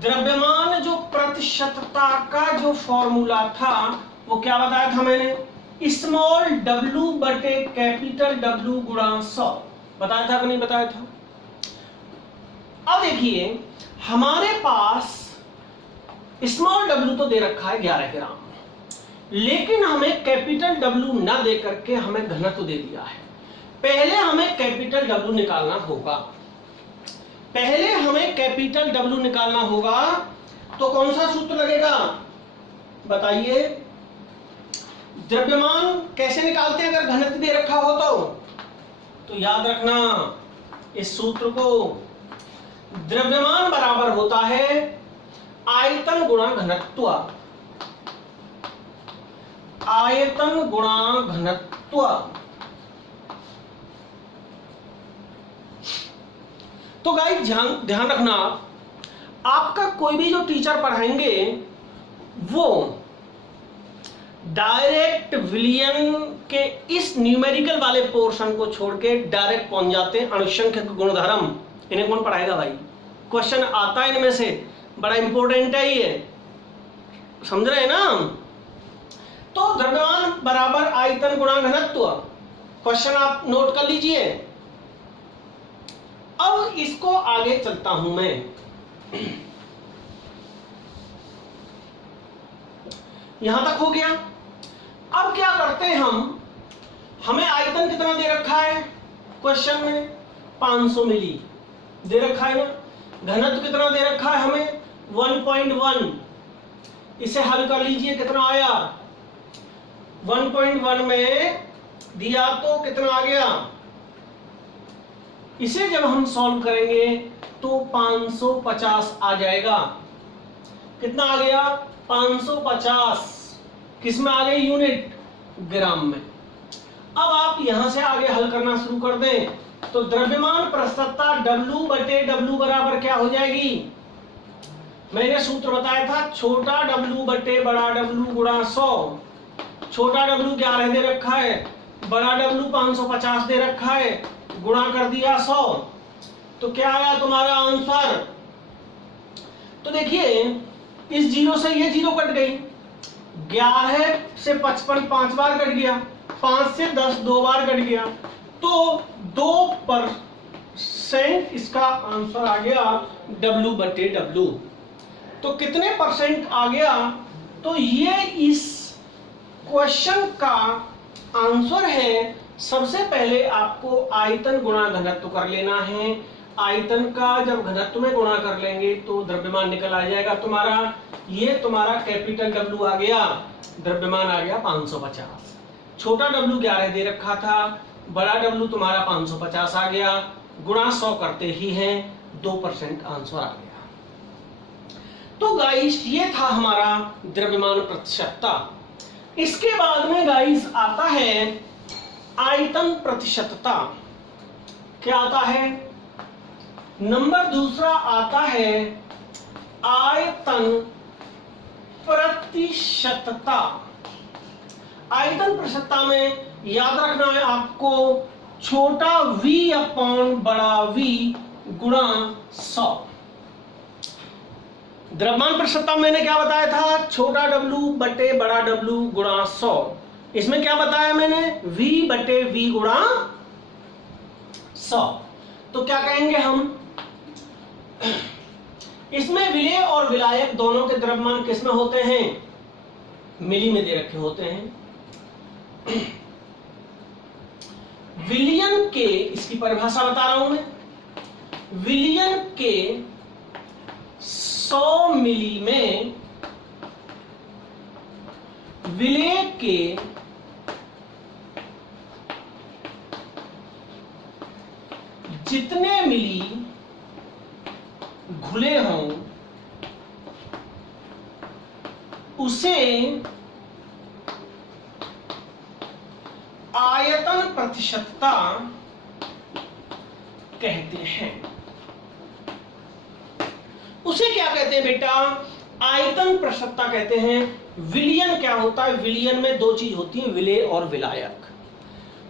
द्रव्यमान जो प्रतिशतता का जो फॉर्मूला था, वो क्या बताया था मैंने? स्मॉल w बटे कैपिटल W गुणा 100 बताया था कि नहीं बताया था? अब देखिए, हमारे पास स्मॉल w तो दे रखा है 11 ग्राम, लेकिन हमें कैपिटल W ना दे करके हमें घनत्व दे दिया है। पहले हमें कैपिटल W निकालना होगा। पहले हमें कैपिटल W निकालना होगा, तो कौन सा सूत्र लगेगा बताइए? द्रव्यमान कैसे निकालते हैं अगर घनत्व दे रखा हो तो याद रखना इस सूत्र को। द्रव्यमान बराबर होता है आयतन गुणा घनत्व। आयतन गुणा घनत्व। तो गाइस ध्यान रखना, आपका कोई भी जो टीचर पढ़ाएंगे वो डायरेक्ट विलियन के इस न्यूमेरिकल वाले पोर्शन को छोड़ के डायरेक्ट पहुंच जाते हैं अणुसंख्यक गुणधर्म। इन्हें कौन पढ़ाएगा भाई? क्वेश्चन आता है इनमें से, बड़ा इंपॉर्टेंट है ये, समझ रहे हैं ना? तो द्रव्यमान बराबर आयतन गुणा घनत्व, क्वेश्चन आप नोट कर लीजिए। अब इसको आगे चलता हूं मैं। यहां तक हो गया। अब क्या करते हैं हम? हमें आयतन कितना दे रखा है क्वेश्चन में? 500 मिली दे रखा है ना। घनत्व कितना दे रखा है हमें? 1.1। इसे हल कर लीजिए, कितना आया? 1.1 में दिया तो कितना आ गया? इसे जब हम सॉल्व करेंगे तो 550 आ जाएगा। कितना आ गया? 550। किस में आ गई? यूनिट, ग्राम में। अब आप यहां से आगे हल करना शुरू कर दें तो द्रव्यमान प्रतिशतता W बटे W बराबर क्या हो जाएगी? मैंने सूत्र बताया था, छोटा W बटे बड़ा W गुणा 100। छोटा W 11 दे रखा है, बड़ा W 550 दे रखा है, गुणा कर दिया 100। तो क्या आया तुम्हारा आंसर? तो देखिए, इस जीरो से ये जीरो कट गई, 11 से 55 5 बार कट गया, 5 से 10 2 बार कट गया, तो 2% इसका आंसर आ गया W बटे W। तो कितने परसेंट आ गया? तो ये इस क्वेश्चन का आंसर है। सबसे पहले आपको आयतन गुणा घनत्व कर लेना है। आयतन का जब घनत्व में गुणा कर लेंगे तो द्रव्यमान निकल आ जाएगा तुम्हारा। ये तुम्हारा कैपिटल W आ गया, द्रव्यमान आ गया 550। छोटा W 11 दे रखा था, बड़ा W तुम्हारा 550 आ गया, गुणा 100 करते ही हैं, 2% आंसर आ गया। तो गाइस ये था हमारा द्रव्यमान प्रतिशतता। इसके बाद में गाइस आता है आयतन प्रतिशतता। क्या आता है? नंबर दूसरा आता है आयतन प्रतिशतता। आयतन प्रतिशतता में याद रखना है आपको, छोटा v अपॉन बड़ा V गुणा 100। द्रव्यमान प्रतिशतता मैंने क्या बताया था, छोटा W बटे बड़ा W गुणा 100। इसमें क्या बताया मैंने, V बटे V गुणा 100। तो क्या कहेंगे हम, इसमें विलेय और विलायक दोनों के द्रव्यमान किस में होते हैं, मिली में दे रखे होते हैं। विलियन के, इसकी परिभाषा बता रहा हूं मैं, विलियन के 100 मिली में विलेय के जितने मिली घुले हों उसे आयतन प्रतिशतता कहते हैं। उसे क्या कहते हैं बेटा, आयतन प्रतिशतता कहते हैं। विलियन क्या होता है, विलियन में दो चीज होती है, विलेय और विलायक।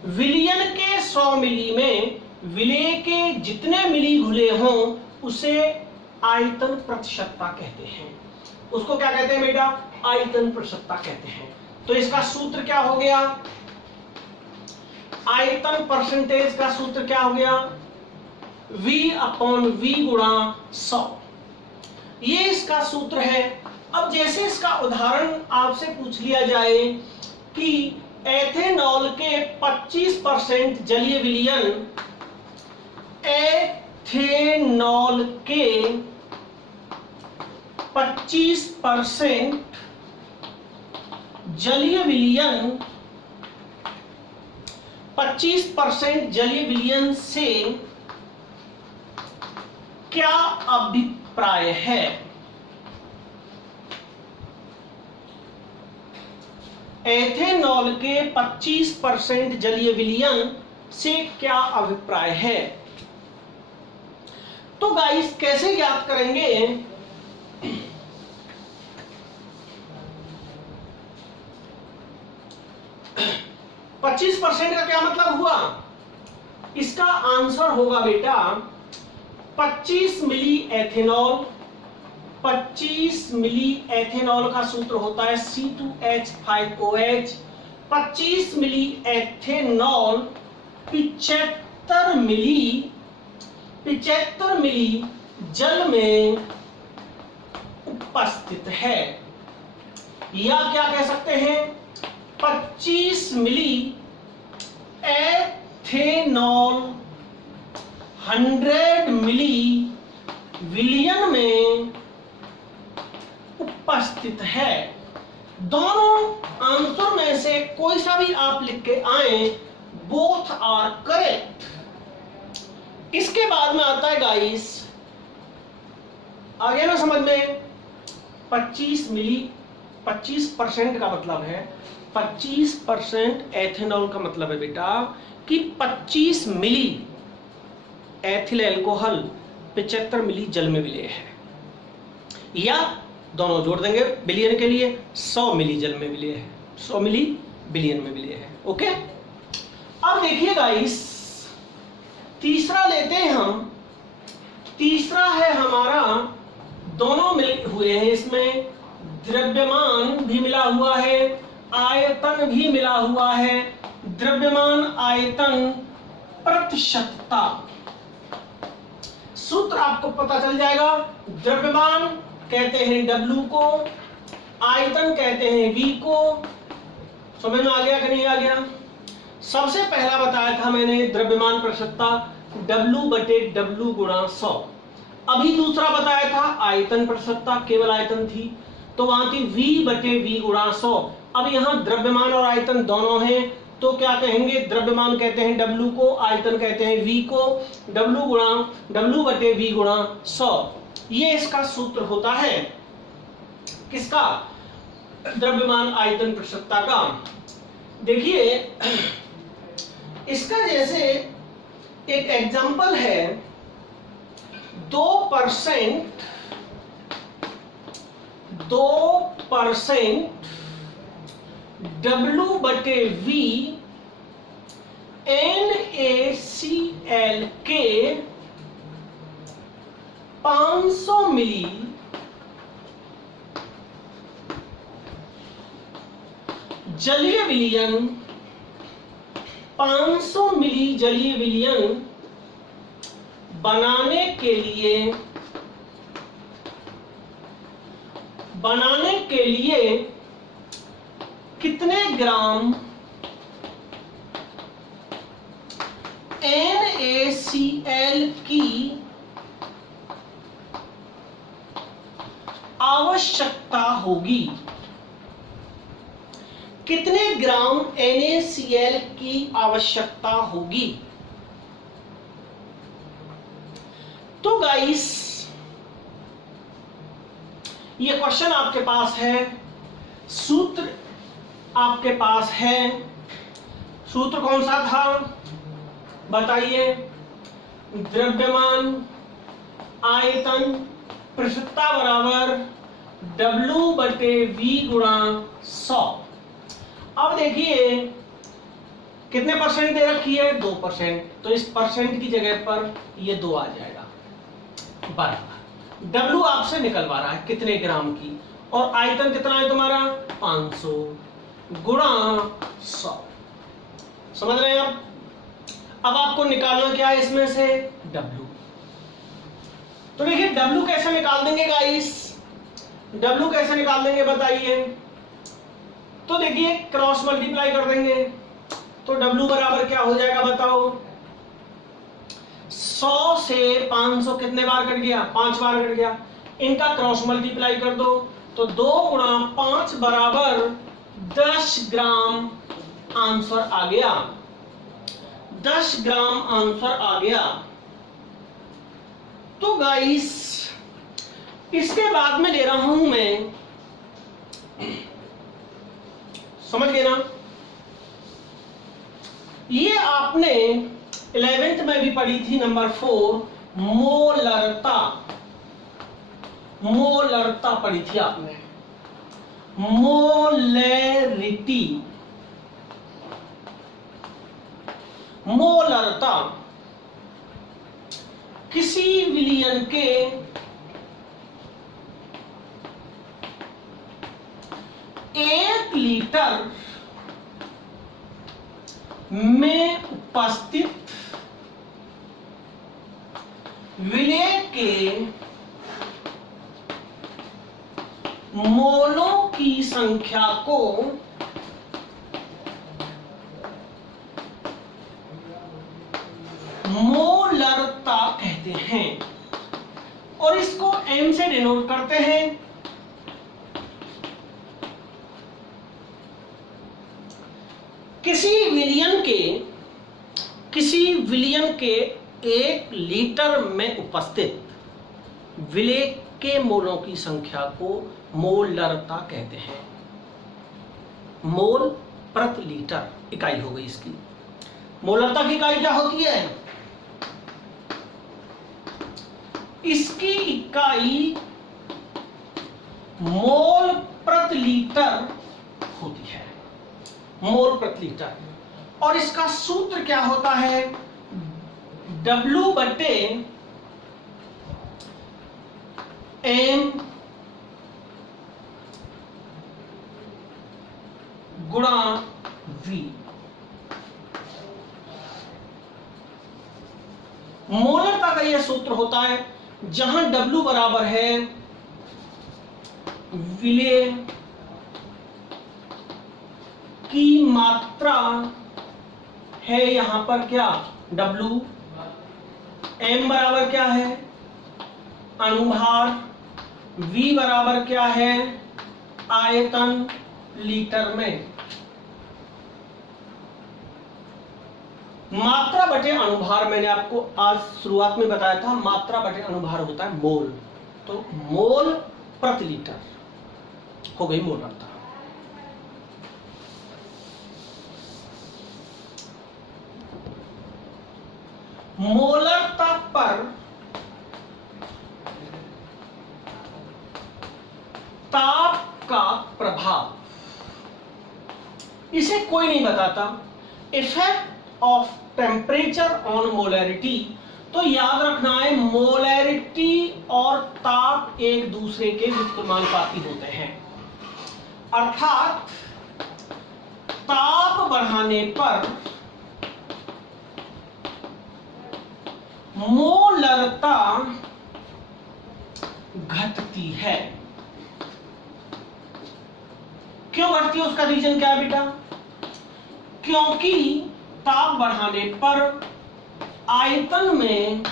विलियन के 100 मिली में विलेय के जितने मिली घुले हों उसे आयतन प्रतिशतता कहते हैं। उसको क्या कहते हैं बेटा, आयतन प्रतिशतता कहते हैं। तो इसका सूत्र क्या हो गया, आयतन परसेंटेज का सूत्र क्या हो गया, V/V गुणा 100। ये इसका सूत्र है। अब जैसे इसका उदाहरण आपसे पूछ लिया जाए कि एथेनॉल के 25% जलीय विलयन, एथेनॉल के 25% जलीय विलयन, 25% जलीय विलयन से क्या अभिप्राय है। एथेनॉल के 25% जलीय विलयन से क्या अभिप्राय है। तो गाइस कैसे ज्ञात करेंगे, 25% का क्या मतलब हुआ, इसका आंसर होगा बेटा 25 मिली एथेनॉल। 25 मिली एथेनॉल का सूत्र होता है C2H5OH। 25 मिली एथेनॉल 75 मिली जल में उपस्थित है। या क्या कह सकते हैं, 25 मिली एथेनॉल 100 मिली विलयन में उपस्थित है। दोनों आंसर में से कोई सा भी आप लिख के आए, बोथ आर करेक्ट। इसके बाद में आता है गाइस, आ गया ना समझ में, 25% का मतलब है, 25% एथेनॉल का मतलब है बेटा कि 25 मिली एथिल अल्कोहल 75 मिली जल में विलेय है। या दोनों जोड़ देंगे बिलियन के लिए, 100 मिली जल में विलेय है, 100 मिली बिलियन में विलेय है। ओके, अब देखिए गाइस, तीसरा लेते हैं हम। तीसरा है हमारा, दोनों मिले हुए हैं, इसमें द्रव्यमान भी मिला हुआ है, आयतन भी मिला हुआ है। द्रव्यमान आयतन प्रतिशतता, सूत्र आपको पता चल जाएगा। द्रव्यमान कहते हैं W को, आयतन कहते हैं V को। समझ में आ गया कि नहीं आ गया। सबसे पहला बताया था मैंने द्रव्यमान प्रतिशतता W बटे W गुणा 100। अभी दूसरा बताया था आयतन प्रतिशतता, केवल आयतन थी तो वहां थी V बटे V गुणा 100। अब यहाँ द्रव्यमान और आयतन दोनों हैं तो क्या कहेंगे, द्रव्यमान कहते हैं W को, आयतन कहते हैं V को। W बटे V गुणा 100, ये इसका सूत्र होता है। किसका, द्रव्यमान आयतन प्रतिशतता का। देखिए इसका जैसे एक एग्जांपल है, 2% W बटे V NaCl के 500 मिली जलीय विलयन 500 मिली जलीय विलयन बनाने के लिए कितने ग्राम NaCl की आवश्यकता होगी? कितने ग्राम NaCl की आवश्यकता होगी? तो गाइस ये क्वेश्चन आपके पास है, सूत्र आपके पास है। सूत्र कौन सा था बताइए? द्रव्यमान आयतन पृष्ठता बराबर W/V गुणा 100। अब देखिए कितने परसेंट दे रखी है? 2%। तो इस परसेंट की जगह पर ये 2 आ जाएगा बराबर। W आपसे निकलवा रहा है कितने ग्राम की, और आयतन कितना है तुम्हारा? 500 गुणा 100। समझ रहे हैं आप? अब आपको निकालना क्या है इसमें से? W। तो देखिए W कैसे निकाल देंगे गाइस? W कैसे निकाल देंगे बताइए? तो देखिए क्रॉस मल्टीप्लाई कर देंगे तो W बराबर क्या हो जाएगा बताओ? 100 से 500 कितने बार कट गया? 5 बार कट गया। इनका क्रॉस मल्टीप्लाई कर दो तो 2 गुणा 5 बराबर 10 ग्राम आंसर आ गया। 10 ग्राम आंसर आ गया। तो गाइस इसके बाद में ले रहा हूं मैं, समझ गए ना? ये आपने 11th में भी पढ़ी थी, नंबर 4 मोलरता। मोलरता पढ़ी थी आपने, मोलैरिटी। मोलरता किसी विलयन के एक लीटर में उपस्थित विलय के मोलों की संख्या को मोलरता कहते हैं, और इसको M से डिनोट करते हैं। किसी विलयन के 1 लीटर में उपस्थित विलय के मोलों की संख्या को मोलरता कहते हैं। मोल प्रति लीटर इकाई हो गई इसकी। मोलरता की इकाई क्या होती है? इसकी इकाई मोल प्रति लीटर होती है। मोल प्रति लीटर। और इसका सूत्र क्या होता है? W/M गुणा V। मोलरता का यह सूत्र होता है जहां W बराबर है विलय की मात्रा है, यहां पर क्या W, M बराबर क्या है? अनुभार, V बराबर क्या है? आयतन लीटर में। मात्रा बटे अनुभार मैंने आपको आज शुरुआत में बताया था, मात्रा बटे अनुभार होता है मोल। तो मोल प्रति लीटर हो गई मोलरता। मोलरता पर ताप का प्रभाव, इसे कोई नहीं बताता। Effect of temperature on molarity. तो याद रखना है मोलैरिटी और ताप एक दूसरे के व्युत्क्रमानुपाती होते हैं। अर्थात ताप बढ़ाने पर मोलरता घटती है। क्यों घटती है, उसका रीजन क्या है बेटा? क्योंकि ताप बढ़ाने पर आयतन में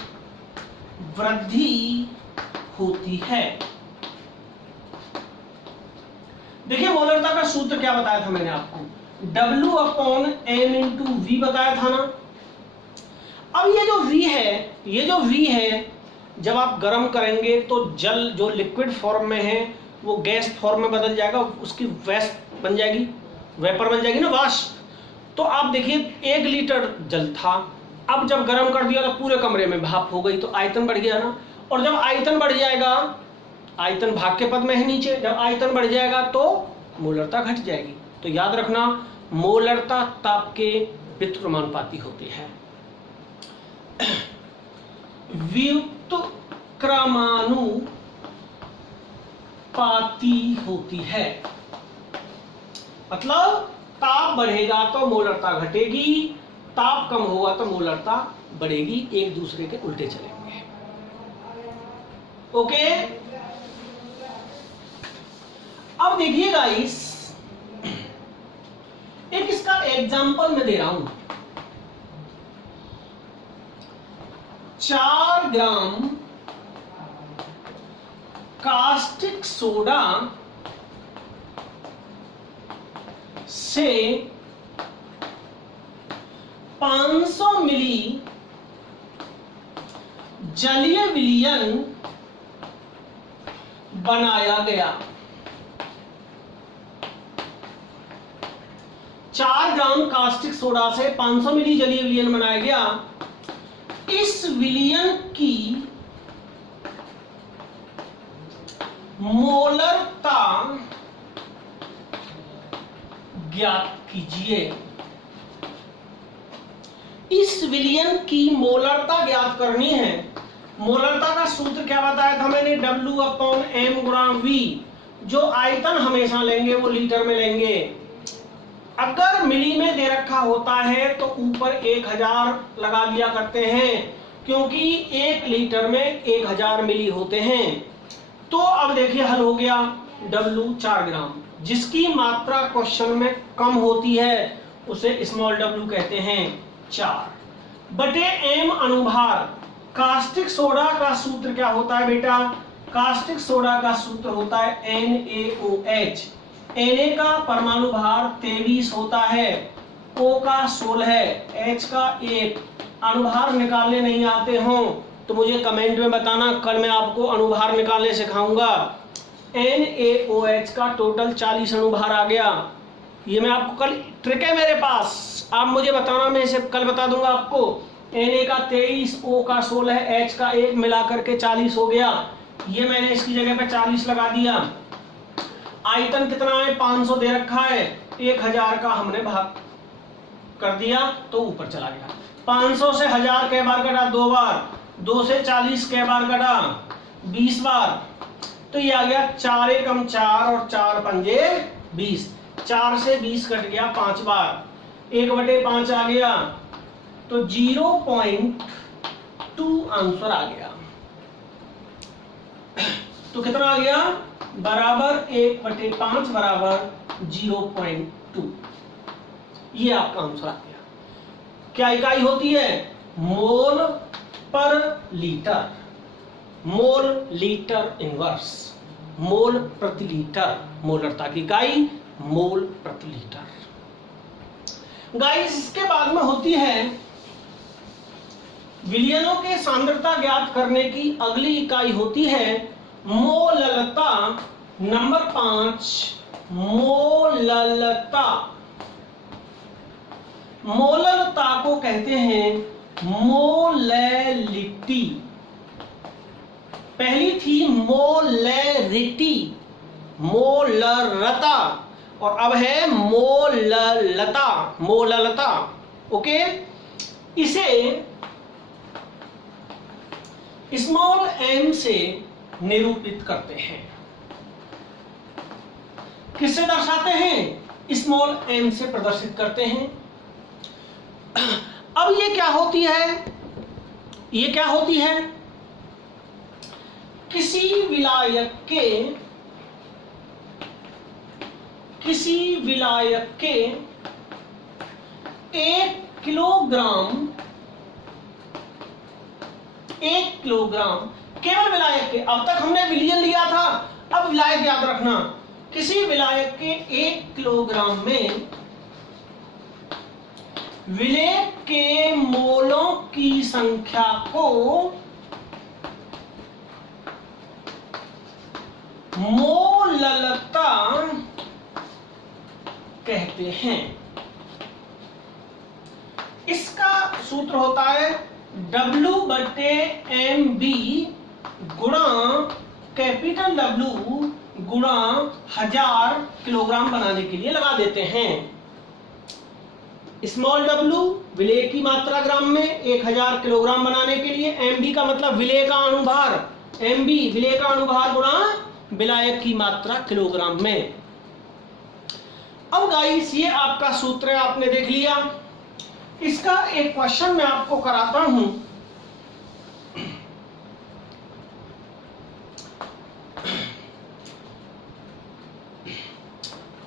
वृद्धि होती है। देखिए मोलरता का सूत्र क्या बताया था मैंने आपको, W/m/v बताया था ना। अब ये जो V है जब आप गर्म करेंगे तो जल जो लिक्विड फॉर्म में है वो गैस फॉर्म में बदल जाएगा, उसकी वेस्ट बन जाएगी, वेपर बन जाएगी ना, वाष्प। तो आप देखिए 1 लीटर जल था, अब जब गर्म कर दिया तो पूरे कमरे में भाप हो गई, तो आयतन बढ़ गया ना। और जब आयतन बढ़ जाएगा, आयतन भाग के पद में है नीचे, जब आयतन बढ़ जाएगा तो मोलरता घट जाएगी। तो याद रखना मोलरता ताप के व्युत्क्रमानुपाती होती है। व्युत्क्रमानुपाती होती है, मतलब ताप बढ़ेगा तो मोलरता घटेगी, ताप कम होगा तो मोलरता बढ़ेगी, एक दूसरे के उल्टे चलेंगे। ओके, अब देखिए गाइस, एक इसका एग्जांपल मैं दे रहा हूं। 4 ग्राम कास्टिक सोडा से 500 मिली जलीय विलयन बनाया गया। 4 ग्राम कास्टिक सोडा से 500 मिली जलीय विलयन बनाया गया। इस विलयन की मोलरता ज्ञात कीजिए। इस विलयन की मोलरता ज्ञात करनी है। मोलरता का सूत्र क्या बताया था मैंने, W/m/v। जो आयतन हमेशा लेंगे वो लीटर में लेंगे। अगर मिली में दे रखा होता है तो ऊपर 1000 लगा दिया करते हैं, क्योंकि 1 लीटर में 1000 मिली होते हैं। तो अब देखिए हल हो गया। W 4 ग्राम, जिसकी मात्रा क्वेश्चन में कम होती है उसे स्मॉल w कहते हैं 4 बटे m अनुभार। कास्टिक सोडा का सूत्र क्या होता है बेटा? कास्टिक सोडा का सूत्र होता है NaOH। Na का परमाणु भार 23 होता है, O का 16 है, H का 1। अनुभार निकालने नहीं आते हो तो मुझे कमेंट में बताना, कल मैं आपको अनुभार निकालने सिखाऊंगा। NaOH का टोटल 40 अनुभार आ गया। ये मैं आपको कल ट्रिक है मेरे पास, आप मुझे बताना, मैं इसे कल बता दूंगा आपको। Na का 23, O का 16, H का 1 मिलाकर के 40 हो गया। ये मैंने इसकी जगह पे 40 लगा दिया। आयतन कितना है? 500 दे रखा है, 1000 का हमने भाग कर दिया तो ऊपर चला गया। 500 से 1000 कै बार कटा? 2 बार। 2 से 40 कै बार कटा? 20 बार। तो ये आ गया 4 एकम 4 और 4 पंजे 20। 4 से 20 कट गया 5 बार, 1/5 आ गया, तो 0.2 आंसर आ गया। तो कितना आ गया? बराबर 1/5 बराबर 0.2। ये आपका आंसर आ गया। क्या इकाई होती है? मोल पर लीटर, मोल लीटर इनवर्स, मोल प्रति लीटर। मोलरता की इकाई मोल प्रति लीटर। गाइस, इसके बाद में होती है विलयनों के सांद्रता ज्ञात करने की अगली इकाई होती है मोललता। नंबर 5 मोललता। मोललता को कहते हैं मोलैलिटी। पहली थी मोलैरिटी, मोलरता, और अब है मोललता, मोललता। ओके, इसे स्मॉल m से निरूपित करते हैं। किससे दर्शाते हैं? स्मॉल m से प्रदर्शित करते हैं। अब ये क्या होती है, ये क्या होती है, किसी विलायक के 1 किलोग्राम केवल विलायक के, अब तक हमने विलियन लिया था, अब विलायक याद रखना, किसी विलायक के 1 किलोग्राम में विलेय के मोलों की संख्या को मोललता कहते हैं। इसका सूत्र होता है W/MB गुणा कैपिटल W गुणा 1000 किलोग्राम बनाने के लिए लगा देते हैं। स्मॉल w विलेय की मात्रा ग्राम में 1000 किलोग्राम बनाने के लिए, MB का मतलब विलेय का अणुभार, MB विलेय का अणुभार गुणा विलायक की मात्रा किलोग्राम में। अब गाइस ये आपका सूत्र है, आपने देख लिया। इसका एक क्वेश्चन मैं आपको कराता हूं।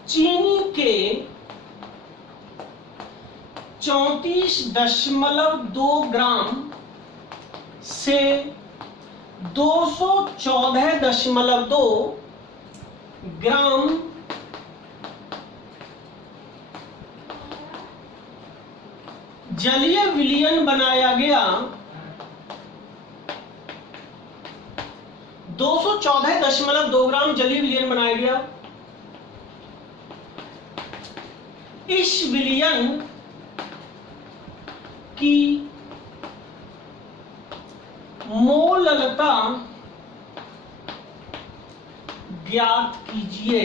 चीनी के 34.2 ग्राम से 214.2 ग्राम जलीय विलयन बनाया गया। 214.2 ग्राम जलीय विलयन बनाया गया। इस विलयन की मोललता ज्ञात कीजिए।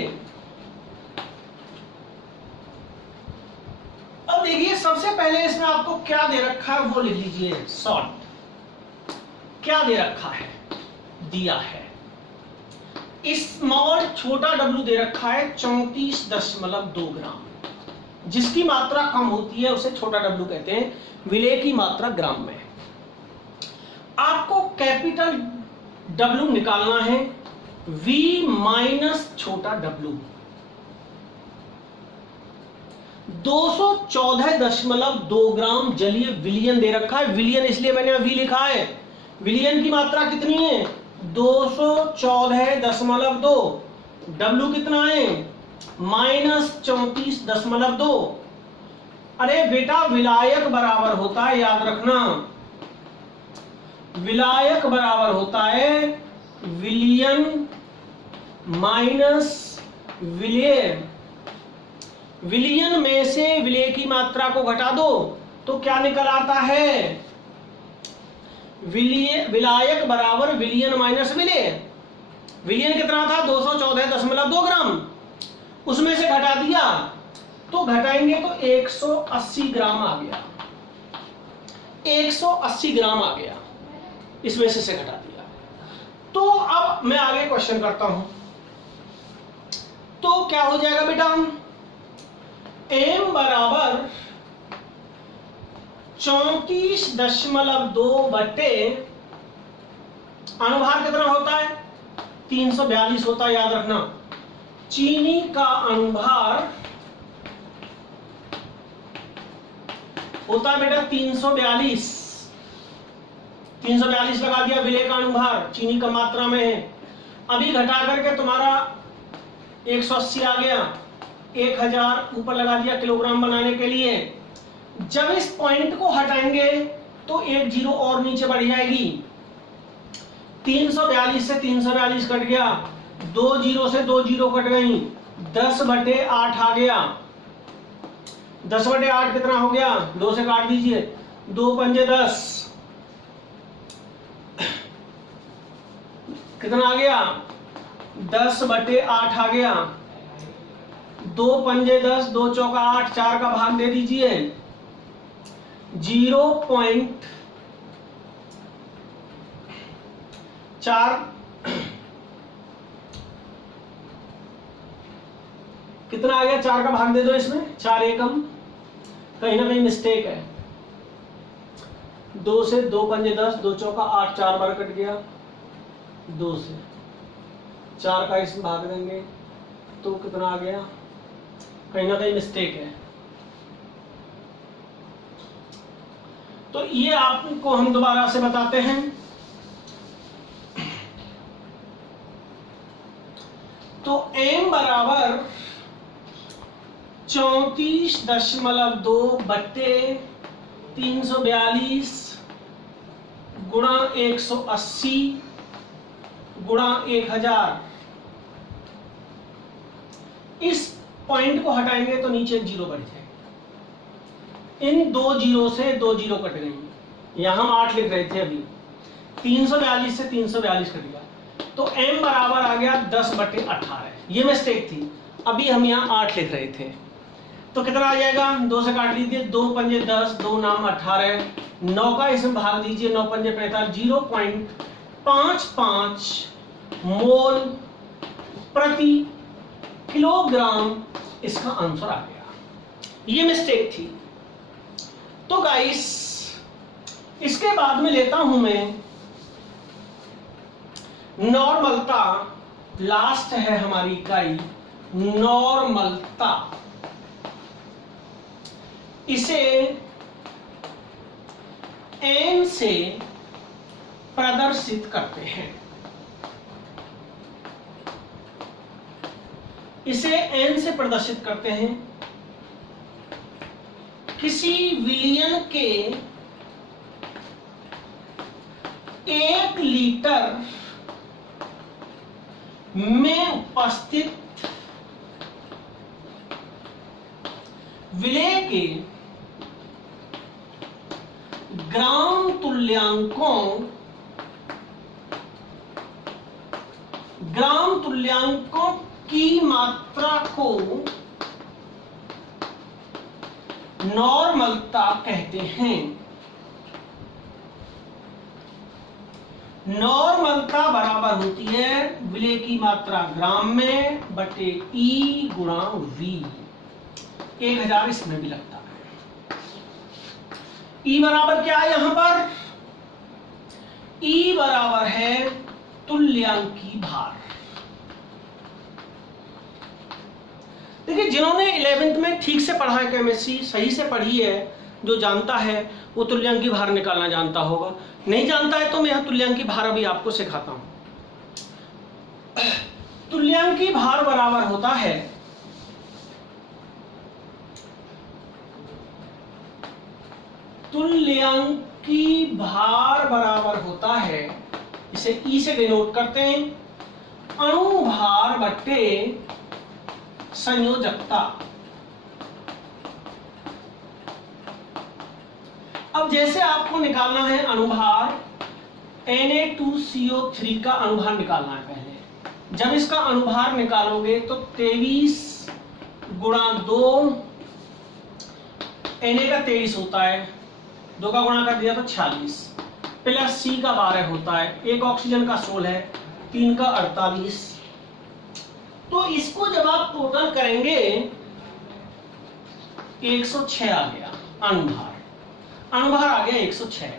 अब देखिए, सबसे पहले इसमें आपको क्या दे रखा है वो लिख लीजिए शॉर्ट। क्या दे रखा है, दिया है स्मॉल छोटा w दे रखा है 34.2 ग्राम, जिसकी मात्रा कम होती है उसे छोटा w कहते हैं, विलेय की मात्रा ग्राम में। आपको कैपिटल W निकालना है, V माइनस छोटा w। 214.2 ग्राम जलीय विलयन दे रखा है, विलयन इसलिए मैंने V लिखा है। विलयन की मात्रा कितनी है, 214.2, W कितना है -34.2। अरे बेटा विलायक बराबर होता है, याद रखना, विलायक बराबर होता है विलयन माइनस विलेय। विलयन में से विलेय की मात्रा को घटा दो तो क्या निकल आता है, विलायक बराबर विलयन माइनस विलेय। विलयन कितना था 214.2 ग्राम, उसमें से घटा दिया तो घटाएंगे तो 180 ग्राम आ गया, 180 ग्राम आ गया, इसमें से घटा दिया। तो अब मैं आगे क्वेश्चन करता हूं, तो क्या हो जाएगा बेटा, m बराबर 34.2 बटे अनुभार कितना होता है 342 होता है, याद रखना। चीनी का अनुभार होता है बेटा 342 लगा दिया, विलेय का अनुभार चीनी का मात्रा में है। अभी घटा करके तुम्हारा 180 आ गया, 1000 ऊपर लगा दिया किलोग्राम बनाने के लिए। जब इस पॉइंट को हटाएंगे तो एक जीरो और नीचे बढ़ जाएगी, 342 से 342 कट गया, 2 जीरो से 2 जीरो कट गई, 10/8 आ गया। 10/8 कितना हो गया, 2 से काट दीजिए, 2 पंजे 10, कितना आ गया 10/8 आ गया, 2 पंजे 10, 2 चौका 8, 4 का भाग दे दीजिए, 0.4 कितना आ गया, 4 का भाग दे दो इसमें, 4 एकम, कहीं ना कहीं मिस्टेक है। 2 से 2 पंजे 10, 2 चौका 8, 4 बार कट गया। 2 से 4 का इसमें भाग देंगे तो कितना आ गया, कहीं ना कहीं मिस्टेक है। तो ये आपको हम दोबारा से बताते हैं। तो m बराबर 34.2 बट्टे 342 गुणा 180 गुणा 1000। इस पॉइंट को हटाएंगे तो नीचे एक जीरो बढ़ जाएगा। इन 2 जीरो से 2 जीरो कट गई। यहां हम 8 लिख रहे थे अभी, 342 से 342 कट गया, तो m बराबर आ गया 10/18। ये मिस्टेक थी, अभी हम यहाँ 8 लिख रहे थे। तो कितना आ जाएगा, 2 से काट लीजिए, 2 पंजे 10, 2 नाम 18, 9 का इसमें भाग दीजिए, 9 पंजे 45, 0.55 मोल प्रति किलोग्राम इसका आंसर आ गया। ये मिस्टेक थी। तो गाइस इसके बाद में लेता हूं मैं नॉर्मलता, लास्ट है हमारी इकाई नॉर्मलता। इसे n से प्रदर्शित करते हैं। इसे n से प्रदर्शित करते हैं। किसी विलियन के 1 लीटर में उपस्थित विलेय के ग्राम तुल्यांकों की मात्रा को नॉर्मलता कहते हैं। नॉर्मलता बराबर होती है विलेय की मात्रा ग्राम में बटे ई गुणा वी। 1000 इसमें भी लगता है। ई बराबर क्या है यहां पर, ई बराबर है तुल्यांकी भार। देखिए जिन्होंने 11th में ठीक से पढ़ा है, केमिस्ट्री सही से पढ़ी है, जो जानता है वो तुल्यांकी भार निकालना जानता होगा। नहीं जानता है तो मैं यहां तुल्यांकी भार अभी आपको सिखाता हूं। तुल्यांकी भार बराबर होता है इसे ई से डिनोट करते हैं, अणु भार बट्टे संयोजकता। अब जैसे आपको निकालना है अणुभार, Na2CO3 का अणुभार निकालना है पहले। जब इसका अणुभार निकालोगे तो 23 गुणा 2, Na का 23 होता है, 2 का गुणा कर दिया तो 46, प्लस C का 12 होता है, एक ऑक्सीजन का 16 है, 3 का 48। तो इसको जब आप टोटल करेंगे 106 आ गया अणुभार आ गया 106।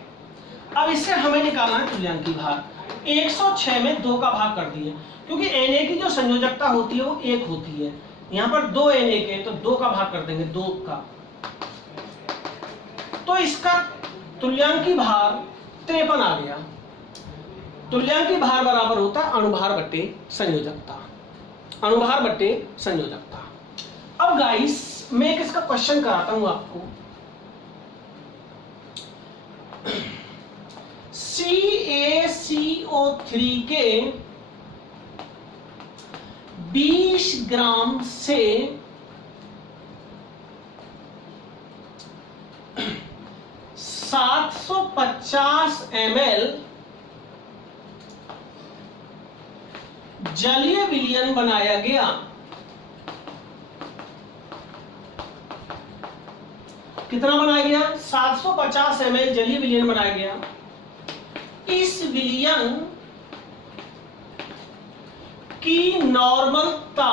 अब इससे हमें निकालना है तुल्यांकी भार। 106 में 2 का भाग कर दिए, क्योंकि Na की जो संयोजकता होती है वो 1 होती है। यहां पर 2 Na के तो 2 का भाग कर देंगे, 2 का, तो इसका तुल्यांकी भार 53 आ गया। तुल्यांकी भार बराबर होता है अणुभार बट्टे संयोजकता। अणुभार बट्टे संयोजकता। अब गाइस मैं एक इसका क्वेश्चन कराता हूं आपको। CaCO3 के 20 ग्राम से 750 ml जलीय विलयन बनाया गया। कितना बनाया गया, 750 ml जलीय विलयन बनाया गया। इस विलयन की नॉर्मलता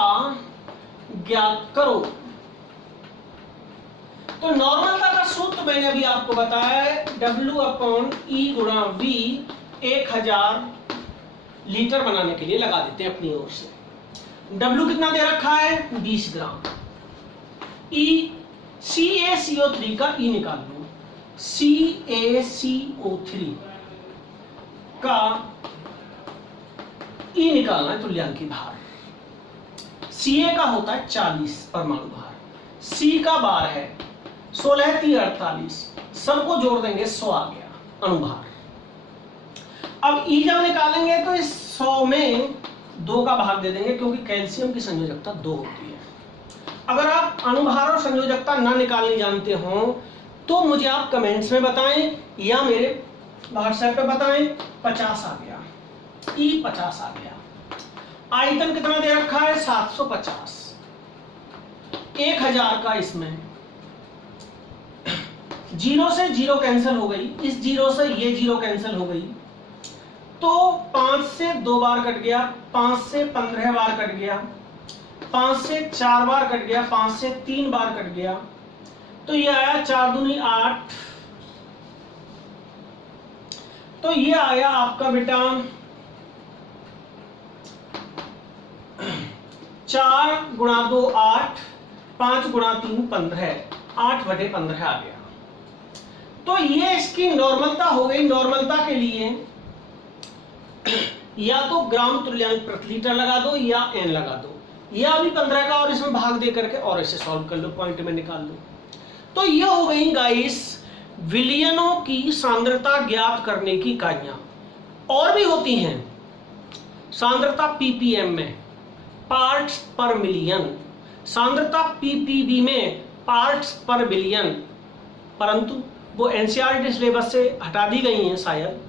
ज्ञात करो। तो नॉर्मलता का सूत्र मैंने अभी आपको बताया है, W/E गुणा V 1000 लीटर बनाने के लिए लगा देते हैं अपनी ओर से। W कितना दे रखा है? 20 ग्राम। E CaCO3 का E निकाल लो। CaCO3 का E निकालना है, तुल्यांकी भार। Ca का होता है 40 परमाणु भार, C का बार है 16 3 48, सबको जोड़ देंगे 100 आ गया अणुभार। अब E जब निकालेंगे तो इस 100 में 2 का भाग दे देंगे, क्योंकि कैल्शियम की संयोजकता 2 होती है। अगर आप अणुभार और संयोजकता ना निकालनी जानते हो तो मुझे आप कमेंट्स में बताएं या मेरे व्हाट्सएप पे बताएं। 50 आ गया, E 50 आ गया। आयतन कितना दे रखा है? 750। 1000 का इसमें 0 से 0 कैंसिल हो गई, इस 0 से ये 0 कैंसिल हो गई, तो 5 से 2 बार कट गया, 5 से 15 बार कट गया, 5 से 4 बार कट गया, 5 से 3 बार कट गया, तो ये आया 4 दूनी 8। तो ये आया आपका बेटा 4 गुणा 2 8, 5 गुणा 3 15, 8/15 आ गया। तो ये इसकी नॉर्मलता हो गई। नॉर्मलता के लिए या तो ग्राम तुल्यांक प्रति लीटर लगा दो या N लगा दो, या अभी 15 का और इसमें भाग दे करके और इसे सॉल्व कर लो, पॉइंट में निकाल लो। तो ये हो गई गाइस विलयनों की सांद्रता ज्ञात करने की इकाइयां। और भी होती हैं सांद्रता ppm में, पार्ट्स पर मिलियन, सांद्रता ppb में, पार्ट्स पर बिलियन, परंतु वो एनसीईआरटी सिलेबस से हटा दी गई हैं शायद,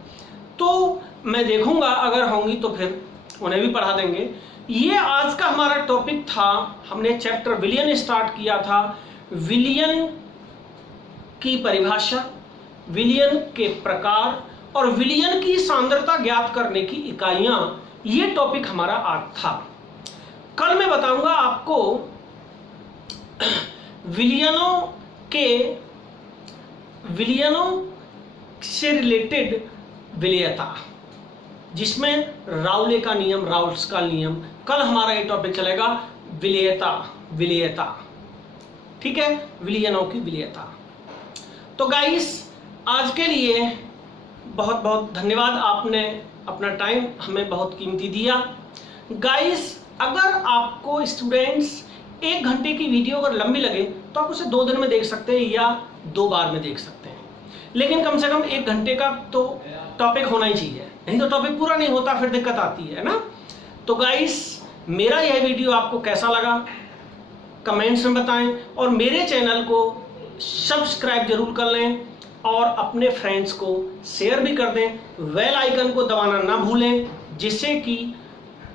तो मैं देखूंगा अगर होंगी तो फिर उन्हें भी पढ़ा देंगे। ये आज का हमारा टॉपिक था। हमने चैप्टर विलयन स्टार्ट किया था। विलयन की परिभाषा, विलयन के प्रकार और विलयन की सांद्रता ज्ञात करने की इकाइयां, ये टॉपिक हमारा आज था। कल मैं बताऊंगा आपको विलयनों से रिलेटेड विलेयता, जिसमें राउले का नियम, राउल्स का नियम, कल हमारा ये टॉपिक चलेगा विलेयता। ठीक है, विलयनों की विलेयता। तो गाइस आज के लिए बहुत बहुत धन्यवाद, आपने अपना टाइम हमें बहुत कीमती दिया। गाइस अगर आपको स्टूडेंट्स 1 घंटे की वीडियो अगर लंबी लगे तो आप उसे 2 दिन में देख सकते हैं या 2 बार में देख सकते हैं, लेकिन कम से कम 1 घंटे का तो टॉपिक होना ही चाहिए, नहीं तो टॉपिक पूरा नहीं होता, फिर दिक्कत आती है ना। तो गाइस मेरा यह वीडियो आपको कैसा लगा कमेंट्स में बताएं, और मेरे चैनल को सब्सक्राइब जरूर कर लें और अपने फ्रेंड्स को शेयर भी कर दें। बेल आइकन को दबाना ना भूलें, जिससे कि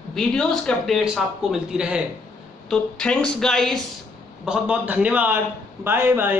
वीडियोस के अपडेट्स आपको मिलती रहे। तो थैंक्स गाइस, बहुत बहुत धन्यवाद, बाय बाय।